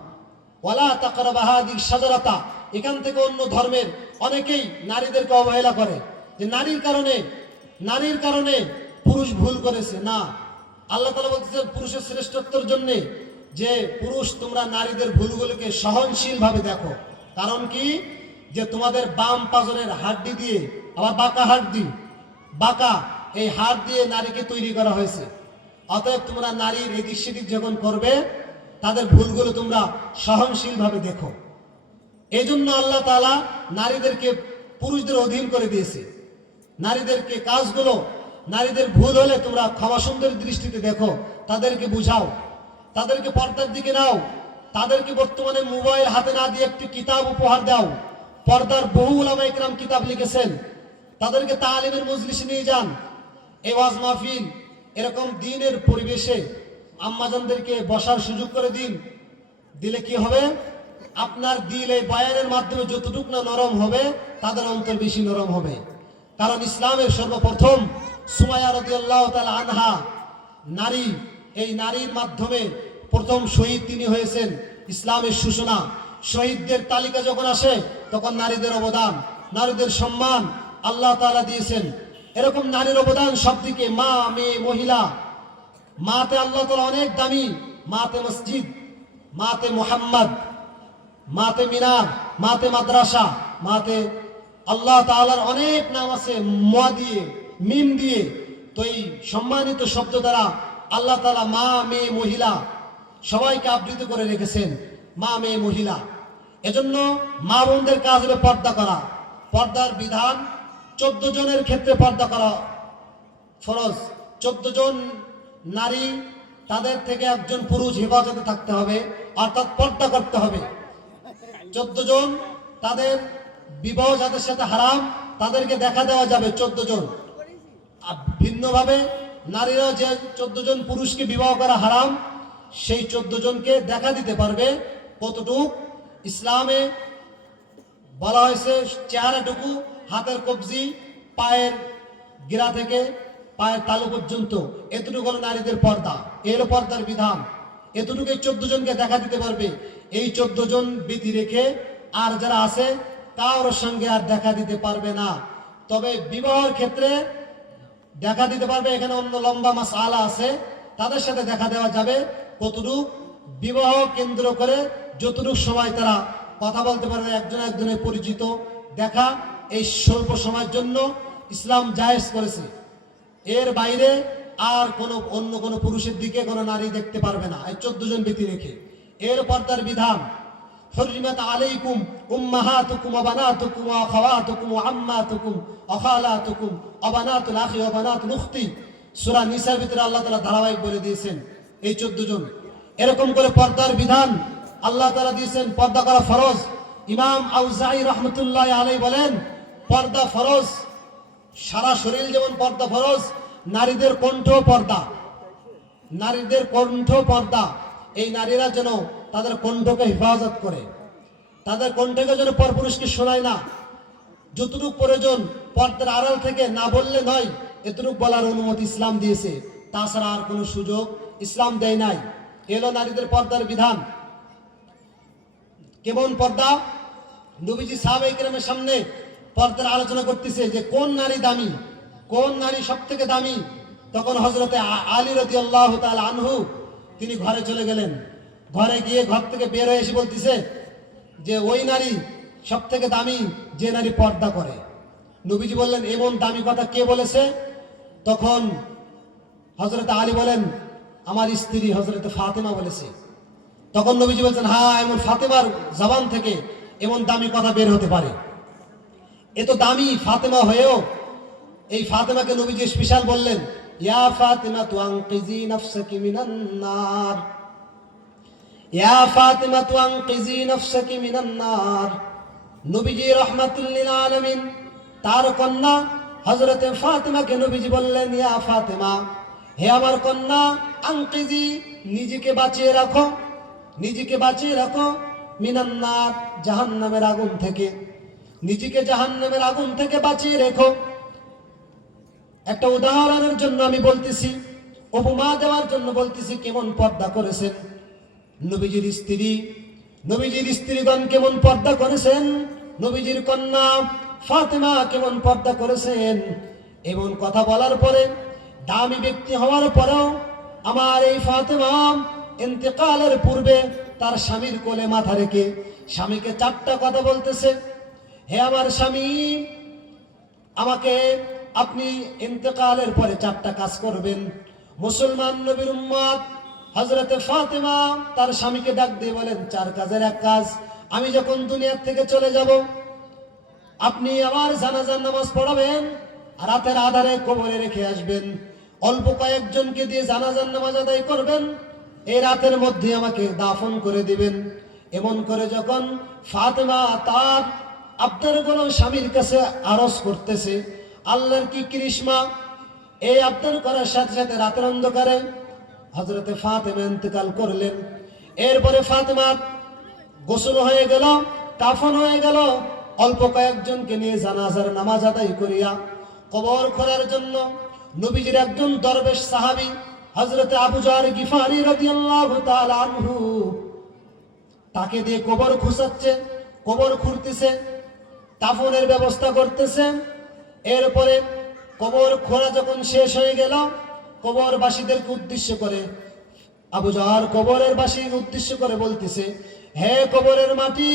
ওয়ালা তাকরাবা হাদিহিশ শাজারাতা। এখান থেকে অন্য ধর্মের অনেকেই নারীদেরকে অবহেলা করে যে নারীর কারণে পুরুষ ভুল করেছে। না, আল্লাহ তাআলা বলতেছেন পুরুষের শ্রেষ্ঠত্বের জন্য যে পুরুষ তোমরা নারীদের ভুলগুলোকে সহনশীল ভাবে দেখো। কারণ কি, যে তোমাদের বাম পাজরের হাড্ডি দিয়ে, আবার বাঁকা হাড্ডি, বাঁকা এই হাড় দিয়ে নারীকে তৈরি করা হয়েছে। অতএব তোমরা নারীর এদিক সেদিক যখন করবে তাদের ভুলগুলো তোমরা সহনশীল ভাবে দেখো। এই জন্য আল্লাহ তাআলা নারীদেরকে পুরুষদের অধীন করে দিয়েছে। নারীদেরকে কাজগুলো, নারীদের ভুল হলে তোমরা ক্ষমা সুন্দর দৃষ্টিতে দেখো, তাদেরকে বুঝাও, তাদেরকে পর্দার দিকে নাও, তাদেরকে বর্তমানে মোবাইল হাতে না দিয়ে একটি কিতাব উপহার দাও। পর্দার বহু উলামা ইকরাম কিতাব লিখেছেন, তাদেরকে তালিমের মজলিসে নিয়ে যান, এই ওয়াজ মাহফিল এরকম দিনের পরিবেশে আম্মাজানদেরকে বসার সুযোগ করে দিন। দিলে কি হবে, আপনার দিল এই বয়ানের মাধ্যমে যতটুক না নরম হবে তাদের অন্তর বেশি নরম হবে। কারণ ইসলামের সর্বপ্রথম সুমাইয়া রাদিয়াল্লাহু তাআলা আনহা নারী, এই নারীর মাধ্যমে প্রথম শহীদ তিনি হয়েছেন। ইসলামের সূচনা, শহীদদের তালিকা যখন আসে তখন নারীদের অবদান, নারীদের সম্মান আল্লাহ তাআলা দিয়েছেন। এরকম নারীর অবদান সব দিকে, মা, মেয়ে, মহিলা। মাতে আল্লাহ তাআলা অনেক দামি, মাতে মসজিদ, মাতে মুহাম্মদ, মাতে মিনার, মাতে মাদ্রাসা, মাতে আল্লাহ তাআলার অনেক নাম আছে মা দিয়ে, মিম দিয়ে। তো এই সম্মানিত শব্দ দ্বারা আল্লাহ তাআলা মা, মেয়ে, মহিলা সবাইকে আবৃত করে রেখেছেন, মা, মেয়ে, মহিলা। এজন্য মা বোনদের কাজ হলো পর্দা করা। পর্দার বিধান 14 জনের ক্ষেত্রে পর্দা করা ফরজ। 14 জন নারী, তাদের থেকে একজন পুরুষ হেফাজতে থাকতে হবে, অর্থাৎ পর্দা করতে হবে। 14 জন তাদের বিবাহ যাদের সাথে হারাম তাদেরকে দেখা দেওয়া যাবে 14 জন। আর ভিন্নভাবে নারীরা যে 14 জন পুরুষকে বিবাহ করা হারাম, সেই 14 জনকে দেখা দিতে পারবে। কতটুক ইসলামে বলা হয়েছে, চেহারাটুকু, হাতের কবজি, পায়ের গিরা থেকে পায়ের তালু পর্যন্ত, এতটুকু হলো নারীদের পর্দা। এর পর্দার বিধান এতটুকু 14 জনকে দেখা দিতে পারবে। এই 14 জন বিধি রেখে আর যারা আছে কারোর সঙ্গে আর দেখা দিতে পারবে না। তবে বিবাহের ক্ষেত্রে দেখা দিতে পারবে। এখানে অন্য লম্বা মাসআলা আছে, তাদের সাথে দেখা দেওয়া যাবে। কতটুকু বিবাহ কেন্দ্র করে যতটুকু সময় তারা কথা বলতে পারবে, একজন একজনের পরিচিত দেখা, এই স্বল্প সময়ের জন্য ইসলাম জায়েজ করেছে। এর বাইরে আর অন্য কোনো পুরুষের দিকে কোনো নারী দেখতে পারবে না, এই 14 জন ব্যক্তি রেখে। এর পর্দার বিধান, হুররিমাত আলাইকুম উম্মাহাতুকুম ওয়া বানাতুকুম ওয়া আখাওয়াতুকুম ওয়া আম্মাতুকুম ওয়া খালাতুকুম ওয়া বানাতুল আখি ওয়া বানাতুল উখতি, সূরা নিসার ভিতরে আল্লাহ তাআলা ধারাবাহিক বলে দিয়েছেন এই 14 জন। এরকম করে পর্দার বিধান আল্লাহ তাআলা দিয়েছেন। পর্দা করা ফরজ। ইমাম আউজাঈ রাহমাতুল্লাহ আলাইহি বলেন, পর্দা ফরজ। সারা শরীর যেমন পর্দা ফরজ, নারীদের কণ্ঠ পর্দা, নারীদের কণ্ঠ পর্দা। এই নারীরা যেন তাদের কণ্ঠকে হেফাজত করে, তাদের কণ্ঠকে যেন পরপুরুষকে শোনায় না। যতটুকু প্রয়োজন পর্দার আড়াল থেকে না বললে নয়, এতটুকু বলার অনুমতি ইসলাম দিয়েছে। তাছাড়া আর কোনো সুযোগ ইসলাম দেয় নাই। এলো নারীদের পর্দার বিধান। কেমন পর্দা? নবীজি সাহাবায়ে কেরামের সামনে পর্দার আলোচনা করতেছে যে কোন নারী দামি, কোন নারী সব থেকে দামি। তখন হযরতে আলী রাদিয়াল্লাহু তাআলা আনহু তিনি ঘরে চলে গেলেন। ঘরে গিয়ে ঘর থেকে বের হয়ে এসে বলতেছে যে ওই নারী সব থেকে দামি যে নারী পর্দা করে। নবীজি বললেন, এমন দামি কথা কে বলেছে? তখন হযরতে আলী বলেন, আমার স্ত্রী হযরতে ফাতেমা বলেছে। তখন নবীজি বলছেন, হ্যাঁ, এমন ফাতেমার জবান থেকে এমন দামি কথা বের হতে পারে। এত দামি ফাতেমা হয়েও এই ফাতেমাকে নবীজি স্পেশাল বললেন, ইয়া ফাতেমা তু আনকিজি নাফসাকি মিনান নার, ইয়া ফাতেমা তু আনকিজি নাফসাকি মিনান নার। নবীজি রাহমাতুল লিল আলামিন তার কন্যা হযরতে ফাতেমাকে নবীজি বললেন, ইয়া ফাতেমা, হে আমার কন্যা, আনকিজি, নিজেকে বাঁচিয়ে রাখো, নিজেকে বাঁচিয়ে রাখো, মিনান নার, জাহান্নামের আগুন থেকে, নিজেকে জাহান্নামের আগুন থেকে বাঁচিয়ে রেখো। একটা উদাহরণের জন্য আমি বলতেছি, উপমা দেওয়ার জন্য বলতেছি, কেমন পর্দা করেছেন নবীজির স্ত্রী, নবীজির স্ত্রীগণ কেমন পর্দা করেছেন, নবীজির কন্যা ফাতেমা কেমন পর্দা করেছেন। এমন কথা বলার পরে, দামি ব্যক্তি হওয়ার পরেও আমার এই ফাতেমা ইন্তেকালের পূর্বে তার স্বামীর কোলে মাথা রেখে স্বামীকে 4টা কথা বলতেছে, হে আমার স্বামী, আমাকে আপনি ইন্তেকালের পরে 4টা কাজ করবেন। মুসলমান নবীর উম্মত হযরতে ফাতেমা তার স্বামীকে ডাক দিয়ে বলেন, 4 কাজের 1 কাজ, আমি যখন দুনিয়া থেকে চলে যাব, আপনি আমার জানাজার নামাজ পড়াবেন, রাতের আধারে কবরে রেখে আসবেন, অল্প কয়েকজনকে দিয়ে জানাজার নামাজ আদায় করবেন, এই রাতের মধ্যে আমাকে দাফন করে দিবেন। এমন করে যখন ফাতেমা তার আবদারগুলো স্বামীর কাছে আরজ করতেছে, আল্লাহর কি কৃষ্মা, এই আবদার করার সাথে সাথে রাতের অন্ধকারে হযরতে ফাতেমা ইন্তেকাল করলেন। এরপরে ফাতেমা গোসল হয়ে গেল, কাফন হয়ে গেল, অল্প কয়েকজনকে নিয়ে জানাজার নামাজ আদায় করিয়া কবর খোঁড়ার জন্য নবীজির একজন দরবেশ সাহাবী হযরতে আবু যর গিফারি রাদিয়াল্লাহু তাআলা আনহু তাকে দিয়ে কবর খুঁড়াচ্ছে, কবর খুঁড়তেছে, দাফনের ব্যবস্থা করতেছে। এরপরে কবর খোঁড়া যখন শেষ হয়ে গেল, কবরবাসীদেরকে উদ্দেশ্য করে আবু যর কবরের বাসীকে উদ্দেশ্য করে বলতেছে, হে কবরের মাটি,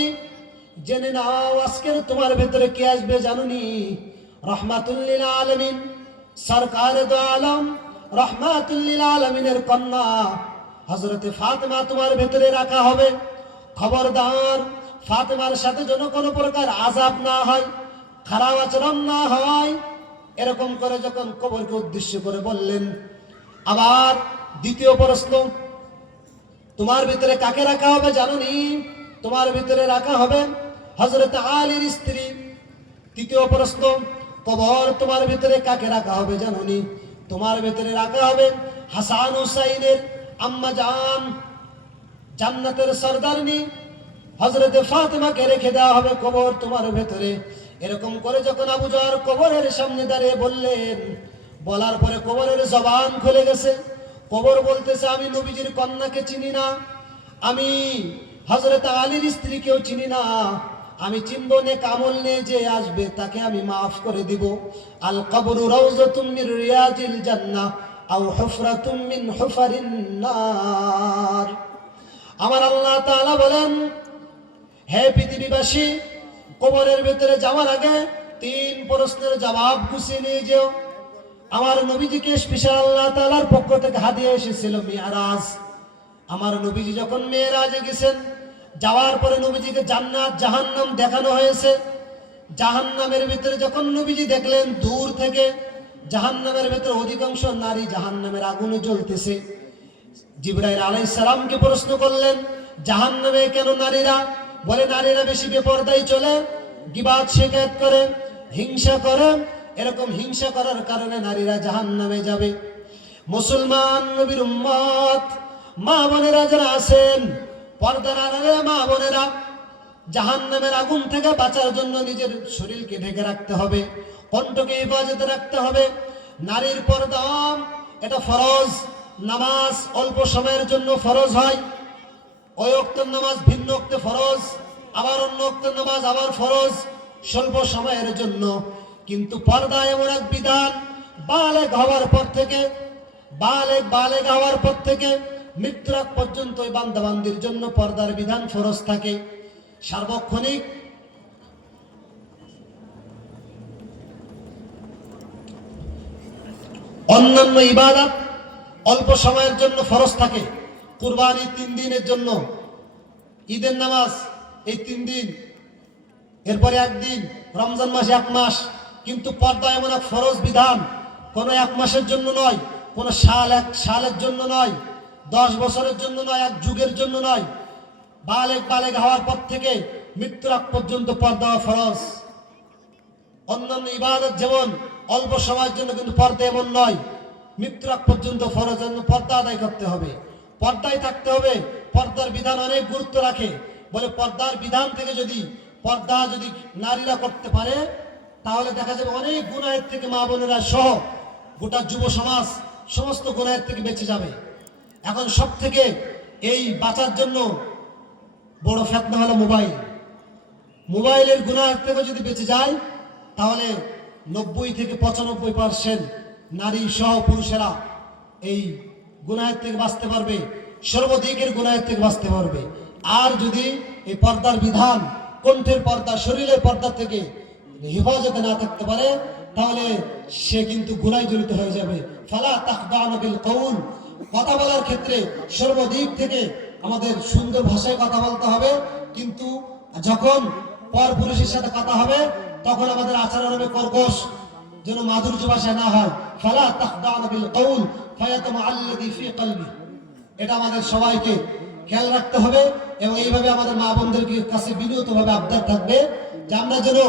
জেনে নাও আজকের তোমার ভেতরে কে আসবে জানুনি? রাহমাতুল লিল আলামিন, সরকারে দো আলম, রাহমাতুল লিল আলামিনের কন্যা হযরতে ফাতেমা তোমার ভেতরে রাখা হবে। খবরদার, ফাতেমার সাথে যেন কোনো প্রকার আযাব না হয়, খারাপ আচরণ না হয়। এরকম করে যখন কবরকে উদ্দেশ্য করে বললেন। আবার দ্বিতীয় প্রশ্ন, তোমার ভিতরে কাকে রাখা হবে জানোনি? তোমার ভিতরে রাখা হবে হযরত আলীর স্ত্রী তৃতীয় প্রশ্ন, কবর তোমার ভিতরে কাকে রাখা হবে জানোনি? তোমার ভিতরে রাখা হবে হাসান হুসাইনের আম্মা জান, জান্নাতের সরদারনি হযরতে ফাতেমাকে রেখে দেওয়া হবে কবর তোমার ভেতরে। এরকম করে যখন আবু জহর কবরের সামনে দাঁড়িয়ে বললেন, বলার পরে কবরের জবান খুলে গেছে। কবর বলতেছে, আমি নবীজির কন্যাকে চিনি না, আমি হযরত আলীর স্ত্রীকেও চিনি না, আমি চিনব নে কামল নিয়ে যে আসবে তাকে আমি মাফ করে দিব। আল কবরু রাউযাতুম মির রিয়াজিল জান্নাহ আও হুফরাতুম মিন হুফারিন নার। আমার আল্লাহ তাআলা বলেন, হে পৃথিবীবাসী, কবরের ভিতরে যাওয়ার আগে 3 প্রশ্নের জবাব গুছিয়ে নিয়ে যেও। আমার নবীজিকে স্পেশাল আল্লাহ তাআলার পক্ষ থেকে হাদিয়া এসেছিল মিরাজ। আমার নবীজি যখন মেরাজে গেছেন, যাওয়ার পরে নবীজিকে জান্নাত জাহান্নাম দেখানো হয়েছে। জাহান্নামের ভিতরে যখন নবীজি দেখলেন দূর থেকে, জাহান্নামের ভিতরে অধিকাংশ নারী জাহান্নামের আগুনে জ্বলতেছে। জিবরাইল আলাইহিস সালামকে প্রশ্ন করলেন, জাহান্নামে কেন নারীরা? বলে, নারীরা বেশি বেপরদায় চলে, গীবাত শিকায়ত করে, হিংসা করে, এরকম হিংসা করার কারণে নারীরা জাহান্নামে যাবে। মুসলমান নবীর উম্মত মা বোনেরা যারা আছেন, পর্দার আড়ালে মা বোনেরা, জাহান্নামের আগুন থেকে বাঁচার জন্য নিজের শরীরকে ঢেকে রাখতে হবে, কণ্ঠকে হেফাজতে রাখতে হবে। নারীর পর্দা এটা ফরজ। নামাজ অল্প সময়ের জন্য ফরজ হয়, ওই ওয়াক্তের নামাজ ভিন্ন ওয়াক্তে ফরজ, আবার অন্য ওয়াক্তের নামাজ আবার ফরজ, স্বল্প সময়ের জন্য। কিন্তু পর্দা এমন এক বিধান, বালেগ হওয়ার পর থেকে, বালেগ হওয়ার পর থেকে মৃত্যুর আগ পর্যন্ত ওই বান্দাবান্দির জন্য পর্দার বিধান ফরজ থাকে, সার্বক্ষণিক। অন্যান্য ইবাদত অল্প সময়ের জন্য ফরজ থাকে। কুরবানি 3 দিনের জন্য, ঈদের নামাজ এই 3 দিন, এরপরে 1 দিন, রমজান মাসে 1 মাস। কিন্তু পর্দা এমন এক ফরজ বিধান, কোনো 1 মাসের জন্য নয়, কোনো এক সালের জন্য নয়, 10 বছরের জন্য নয়, 1 যুগের জন্য নয়। বালেগ হওয়ার পর থেকে মৃত্যুর আগ পর্যন্ত পর্দা ফরজ। অন্যান্য ইবাদত যেমন অল্প সময়ের জন্য, কিন্তু পর্দা এমন নয়, মৃত্যুর আগ পর্যন্ত ফরজ, জন্য পর্দা আদায় করতে হবে, পর্দায় থাকতে হবে। পর্দার বিধান অনেক গুরুত্ব রাখে। বলে, পর্দার বিধান থেকে পর্দা যদি নারীরা করতে পারে, তাহলে দেখা যাবে অনেক গুনাহের থেকে মা বোনেরা সহ গোটা যুব সমাজ সমস্ত গুনাহের থেকে বেঁচে যাবে। এখন সব থেকে এই বাঁচার জন্য বড় ফিতনা হলো মোবাইলের গুনাহের থেকে যদি বেঁচে যায়, তাহলে 90 থেকে 95% নারী সহ পুরুষেরা এই গুনাহের থেকে বাঁচতে পারবে, সর্বদিকের গুনাহের থেকে বাঁচতে পারবে। আর যদি এই পর্দার বিধান, কণ্ঠের পর্দা, শরীরের পর্দা থেকে হেফাজতে না থাকতে পারে, তাহলে সে কিন্তু গুনাহে জড়িত হয়ে যাবে। ফালা তাখদানা বিল কওল, কথা বলার ক্ষেত্রে সর্বদিক থেকে আমাদের সুন্দর ভাষায় কথা বলতে হবে, কিন্তু যখন পরপুরুষের সাথে কথা হবে তখন আমাদের আচরণ হবে কর্কশ, যেন মাধুর্য ভাষায় না হয়। ফালা তাখদানা বিল কওল ফায়াতমা আল্লাযী ফি কলবি, এটা আমাদের সবাইকে খেয়াল রাখতে হবে। এবং এইভাবে আমাদের মা বোনদের কাছে বিনীতভাবে আবদার থাকবে যে আমরা যেন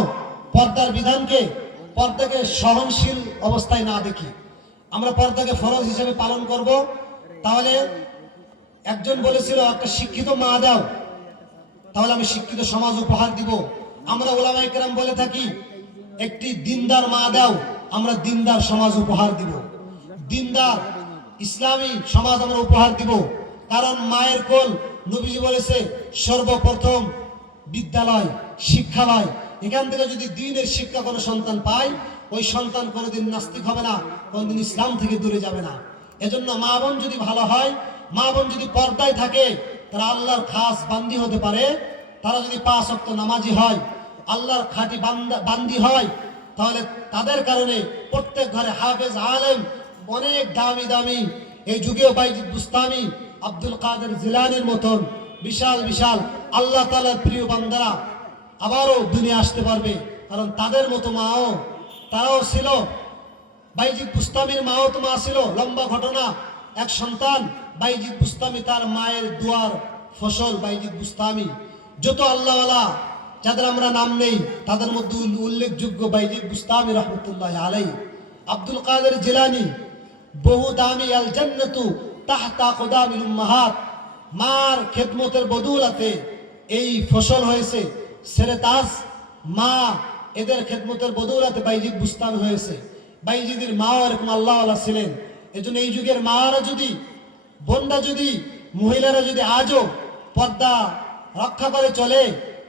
পর্দাকে সহনশীল অবস্থায় না দেখি, আমরা পর্দাকে ফরজ হিসেবে পালন করব। তাহলে একজন বলেছিল, একটা শিক্ষিত মা দাও, তাহলে আমি শিক্ষিত সমাজ উপহার দিব। আমরা উলামায়ে কেরাম বলে থাকি, একটি দিনদার মা দাও, আমরা দিনদার সমাজ উপহার দিব, দিনদার ইসলামী সমাজ আমরা উপহার দিব। কারণ মায়ের কোল, নবীজি বলেছে, সর্বপ্রথম বিদ্যালয়, শিক্ষালয়। এখান থেকে যদি দ্বীনের শিক্ষা কোনো সন্তান পায়, ওই সন্তান কোনোদিন নাস্তিক হবে না, কোনোদিন ইসলাম থেকে দূরে যাবে না। এজন্য মা বোন যদি ভালো হয়, মা বোন যদি পর্দায় থাকে, তারা আল্লাহর খাস বান্দি হতে পারে। তারা যদি 5 ওয়াক্ত নামাজি হয়, আল্লাহর খাঁটি বান্দি হয়, তাহলে তাদের কারণে প্রত্যেক ঘরে হাফেজ আলেম, অনেক দামি এই যুগেও বাইজিদ বুস্তামি, আব্দুল কাদের জিলানির মতন বিশাল আল্লাহ তাআলার প্রিয় বান্দারা আবারও দুনিয়া আসতে পারবে। কারণ তাদের মতো মাও, তারাও ছিল, বাইজিদ বুস্তামির মাও তো মা ছিল। লম্বা ঘটনা, এক সন্তান বাইজিদ বুস্তামি, তার মায়ের দুয়ার ফসল বাইজিদ বুস্তামি। যত আল্লাহওয়ালা যাদের আমরা নাম নেই তাদের মধ্যে উল্লেখযোগ্য বাইজিদ বুস্তামি রহমতুল্লাহ আলাই, আব্দুল কাদের জিলানী, বহু দামি আল জান্নাতু তাহতা কুদামিল উম্মাহাত, মার খেদমতের বদৌলতে এই ফসল হয়েছে। সেরেতাজ মা, এদের খেদমতের বদৌলতে বাইজিদ বুস্তামি হয়েছে। বাইজিদের মাও এরকম আল্লাহ আল্লাহ ছিলেন। এজন্য এই যুগের মারা যদি, বোনরা যদি, মহিলারা যদি আজও পর্দা রক্ষা করে চলে,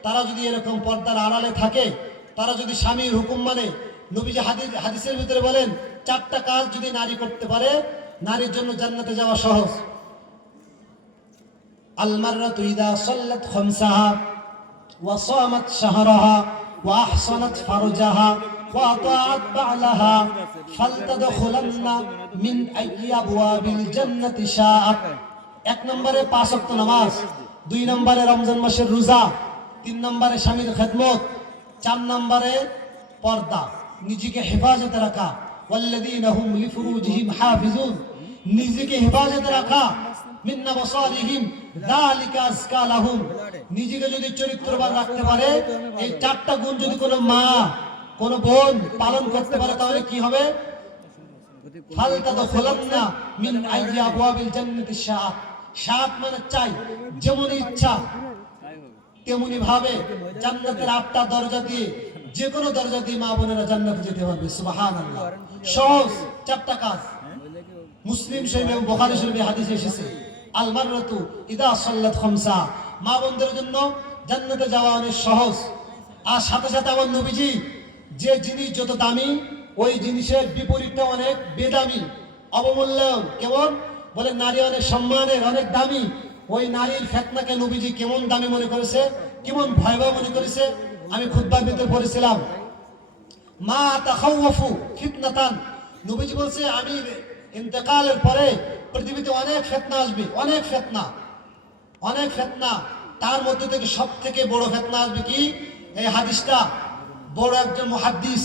তারা যদি এরকম পর্দার আড়ালে থাকে, তারা যদি স্বামীর হুকুম মানে, নবীজি হাদিসের ভিতরে বলেন 4টা কাজ যদি নারী করতে পারে, নারীর জন্য জান্নাতে যাওয়া সহজ। আল মাররাতু ইযা সাল্লাত খামসাহা ওয়া সামাত শাহরাহা ওয়া আহসানাত ফারজাহা ওয়া আতাআত বা'লাহা ফালতাদখুলান্না মিন আইয়ি আবওয়াবিল জান্নাতি শাআত। 1 নম্বরে 5 ওয়াক্ত নামাজ, 2 নম্বরে রমজান মাসের রোজা, 3 নম্বরে স্বামীর খেদমত, 4 নম্বরে পর্দা, নিজেকে হেফাজতে রাখা। ওয়াল্লাযীনা হুম লিফুরুজিহিম হাফিজুন, নিজেকে হেফাজতে রাখা। মিন নাবসারিহিম যালিকা আযকা লাহুম, নিজেকে যদি চরিত্রবান রাখতে পারে, এই 4টা গুণ যদি কোনো মা, কোনো বোন পালন করতে পারে, তাহলে কি হবে? ফালতাদখুলান্না মিন আইয়ি আবওয়াবিল জান্নাতি শাআত। শাআত মানে চাই, যেমন ইচ্ছা তেমনি ভাবে জান্নাতের 8টা দরজা দিয়ে, যে কোনো দরজা দিয়ে মা বোনেরা জান্নাতে যেতে পারবে। সুবহানাল্লাহ। সহজ 4টা কাজ। মুসলিম শরীফ এবং বুখারী শরীফে হাদিস এসেছে, আল মাররাতু ইযা সাল্লাত খামসা, মা বোনদের জন্য জান্নাতে যাওয়া অনেক সহজ। আর সাথে সাথে আমার নবীজি যে জিনিস যত দামি, ওই জিনিসের বিপরীতটা অনেক বেদামি, অবমূল্যায়ন। কেমন? বলে নারী অনেক সম্মানের, অনেক দামি। ওই নারীর ফিতনাকে নবীজি কেমন দামি মনে করেছে, কেমন ভয়াবহ মনে করেছে, আমি খুতবার ভিতরে পড়েছিলাম। মা তাখাওয়াফু ফিতনাতান, নবীজি বলছে আমি ইন্তেকালের পরে পৃথিবীতে অনেক ফিতনা আসবে, অনেক ফিতনা, অনেক ফিতনা। তার মধ্যে থেকে সবথেকে বড় ফিতনা আসবে কি? এই হাদিসটা বড় একজন মুহাদ্দিস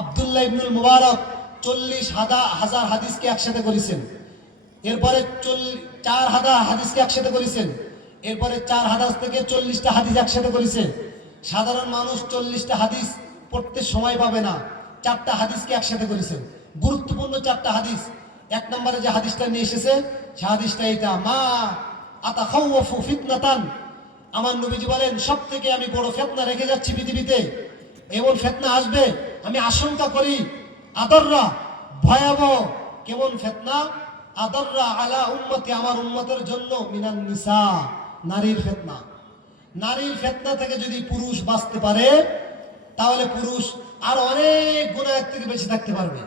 আব্দুল্লাহ ইবনুল মুবারক 40,000 হাদিসকে একসাথে করেছেন। এরপরে 4,000 হাদিসকে একসাথে করেছেন। এরপরে 4,000 থেকে 40টা হাদিস একসাথে করেছেন। সাধারণ মানুষ 40টা হাদিস পড়তে সময় পাবে না, 4টা হাদিসকে একসাথে করেছেন। গুরুত্বপূর্ণ 4টা হাদিস। 1 নম্বরে যে হাদিসটা নিয়ে এসেছে, সে হাদিসটা এটা, মা আতাখাওয়াফু ফিতনাতান, আমার নবীজি বলেন সব থেকে আমি বড় ফিতনা রেখে যাচ্ছি পৃথিবীতে, এমন ফিতনা আসবে আমি আশঙ্কা করি। আদররা, ভয়াবহ। কেমন ফিতনা? আদররা আলা উম্মতি, আমার উম্মতের জন্য, মিনান নিসা, নারীর ফিতনা। নারীর ফিতনা থেকে যদি পুরুষ বাঁচতে পারে, তাহলে পুরুষ আর অনেক গুনাহের থেকে বেঁচে থাকতে পারবে।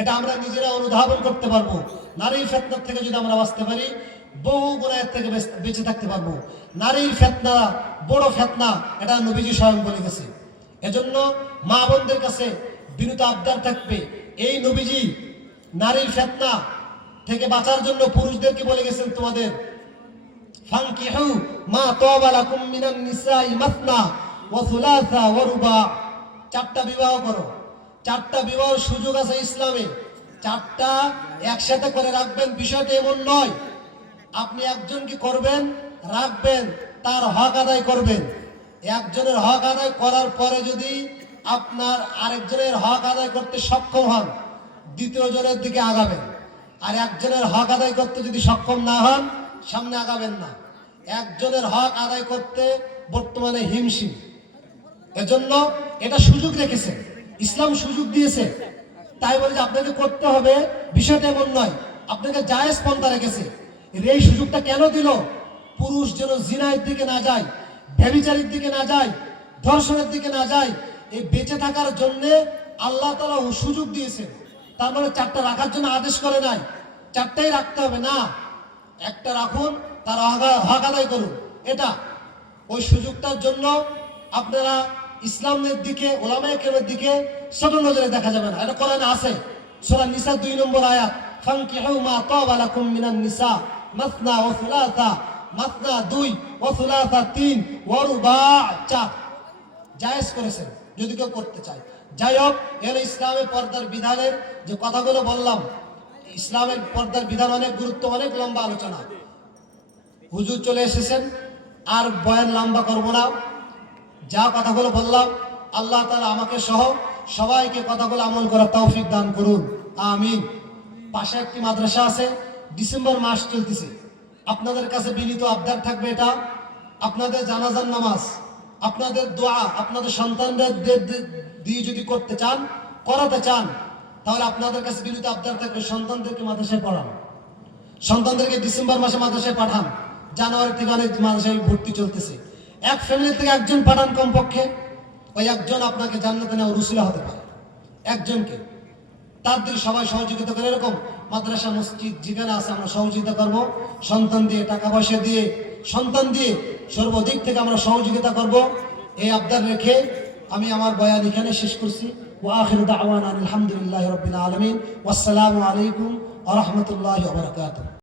এটা আমরা নিজেরা অনুধাবন করতে পারবো। নারীর ফিতনা থেকে যদি আমরা বাঁচতে পারি, বহু গুনাহের থেকে বেঁচে থাকতে পারবো। নারীর ফিতনা বড় ফিতনা, এটা নবীজি স্বয়ং বলে গেছে। এজন্য মা বোনদের কাছে বিনীত আবদার থাকবে, এই নবীজি নারীর ফিতনা থেকে বাঁচার জন্য পুরুষদেরকে বলে গেছেন, তোমাদের ফানকিহু মা তাবা লাকুম মিনান নিসাই মাসনা ওয়া সুলাসা ওয়া রুবা, 4টা বিবাহ করো। 4টা বিবাহের সুযোগ আছে ইসলামে, 4টা একসাথে করে রাখবেন। বিষয়টা এমন নয় আপনি একজনকে করবেন, রাখবেন, তার হক আদায় করবেন। একজনের হক আদায় করার পরে যদি আপনার আরেকজনের হক আদায় করতে সক্ষম হন, দ্বিতীয় জনের দিকে আগাবেন। আর একজনের হক আদায় করতে যদি সক্ষম না হন, সামনে আগাবেন না। একজনের হক আদায় করতে বর্তমানে হিমশিম। এজন্য এটা সুযোগ রেখেছে, ইসলাম সুযোগ দিয়েছে। তাই বলে যে আপনাকে করতে হবে, বিষয়টা এমন নয়। আপনাকে জায়েজ পন্থা রেখেছে। এই সুযোগটা কেন দিল? পুরুষ যেন জিনার দিকে না যায়, ব্যভিচারের দিকে না যায়, ধর্ষণের দিকে না যায়। এই বেঁচে থাকার জন্য আল্লাহ তাআলা সুযোগ দিয়েছেন। তার মানে 4টা রাখার জন্য আদেশ করে নাই, 4টাই রাখতে হবে না। একটা রাখুন, তার হক আদায় করুন। এটা ওই সুযোগটার জন্য আপনারা ইসলামের দিকে, ওলামায়ে কেরামের দিকে ছোট নজরে দেখা যাবে না। এটা কোরআনে আছে, সূরা নিসা 2 নম্বর আয়াত, ফানকিহু মা তাবা লাকুম মিনান নিসা মাসনা ওয়া সুলাসা, মাসনা 2 ওয়া সুলাসা 3 ওয়া রুবা 4 জায়েজ করেছেন যদি কেউ করতে চায়। যাই হোক, এর ইসলামের পর্দার বিধানের যে কথাগুলো বললাম, ইসলামের পর্দার বিধান অনেক গুরুত্ব, অনেক লম্বা আলোচনা। হুজুর চলে এসেছেন, আর বয়ান লম্বা করবো না। যা কথাগুলো বললাম আল্লাহ তাআলা আমাকে সহ সবাইকে কথাগুলো আমল করার তৌফিক দান করুন, আমিন। পাশে একটি মাদ্রাসা আছে, ডিসেম্বর মাস চলতেছে। আপনাদের কাছে বিনীত আবদার থাকবে, এটা আপনাদের জানাজার নামাজ, আপনাদের দোয়া আপনাদের সন্তানদের দিয়ে যদি করতে চান, করাতে চান, তাহলে আপনাদের কাছে বিনীত আবদার থাকবে সন্তানদেরকে মাদ্রাসায় পড়ান, সন্তানদেরকে ডিসেম্বর মাসে মাদ্রাসায় পাঠান। জানুয়ারি থেকে অনেক মাদ্রাসায় ভর্তি চলতেছে। এক ফ্যামিলি থেকে একজন পাঠান কমপক্ষে, ওই একজন আপনাকে জান্নাতে নেওয়ার উসিলা হতে পারে, একজনকে। তার দিকে সবাই সহযোগিতা করে, এরকম মাদ্রাসা মসজিদ যেখানে আছে আমরা সহযোগিতা করব, সন্তান দিয়ে, টাকা পয়সা দিয়ে, সন্তান দিয়ে, সর্বদিক থেকে আমরা সহযোগিতা করব। এই আবদার রেখে আমি আমার বয়ান এখানে শেষ করছি। ওয়া আখিরু দাওয়ানা আলহামদুলিল্লাহি রাব্বিল আলামিন। ওয়াসসালামু আলাইকুম ওয়া রাহমাতুল্লাহি ওয়া বারাকাতুহু।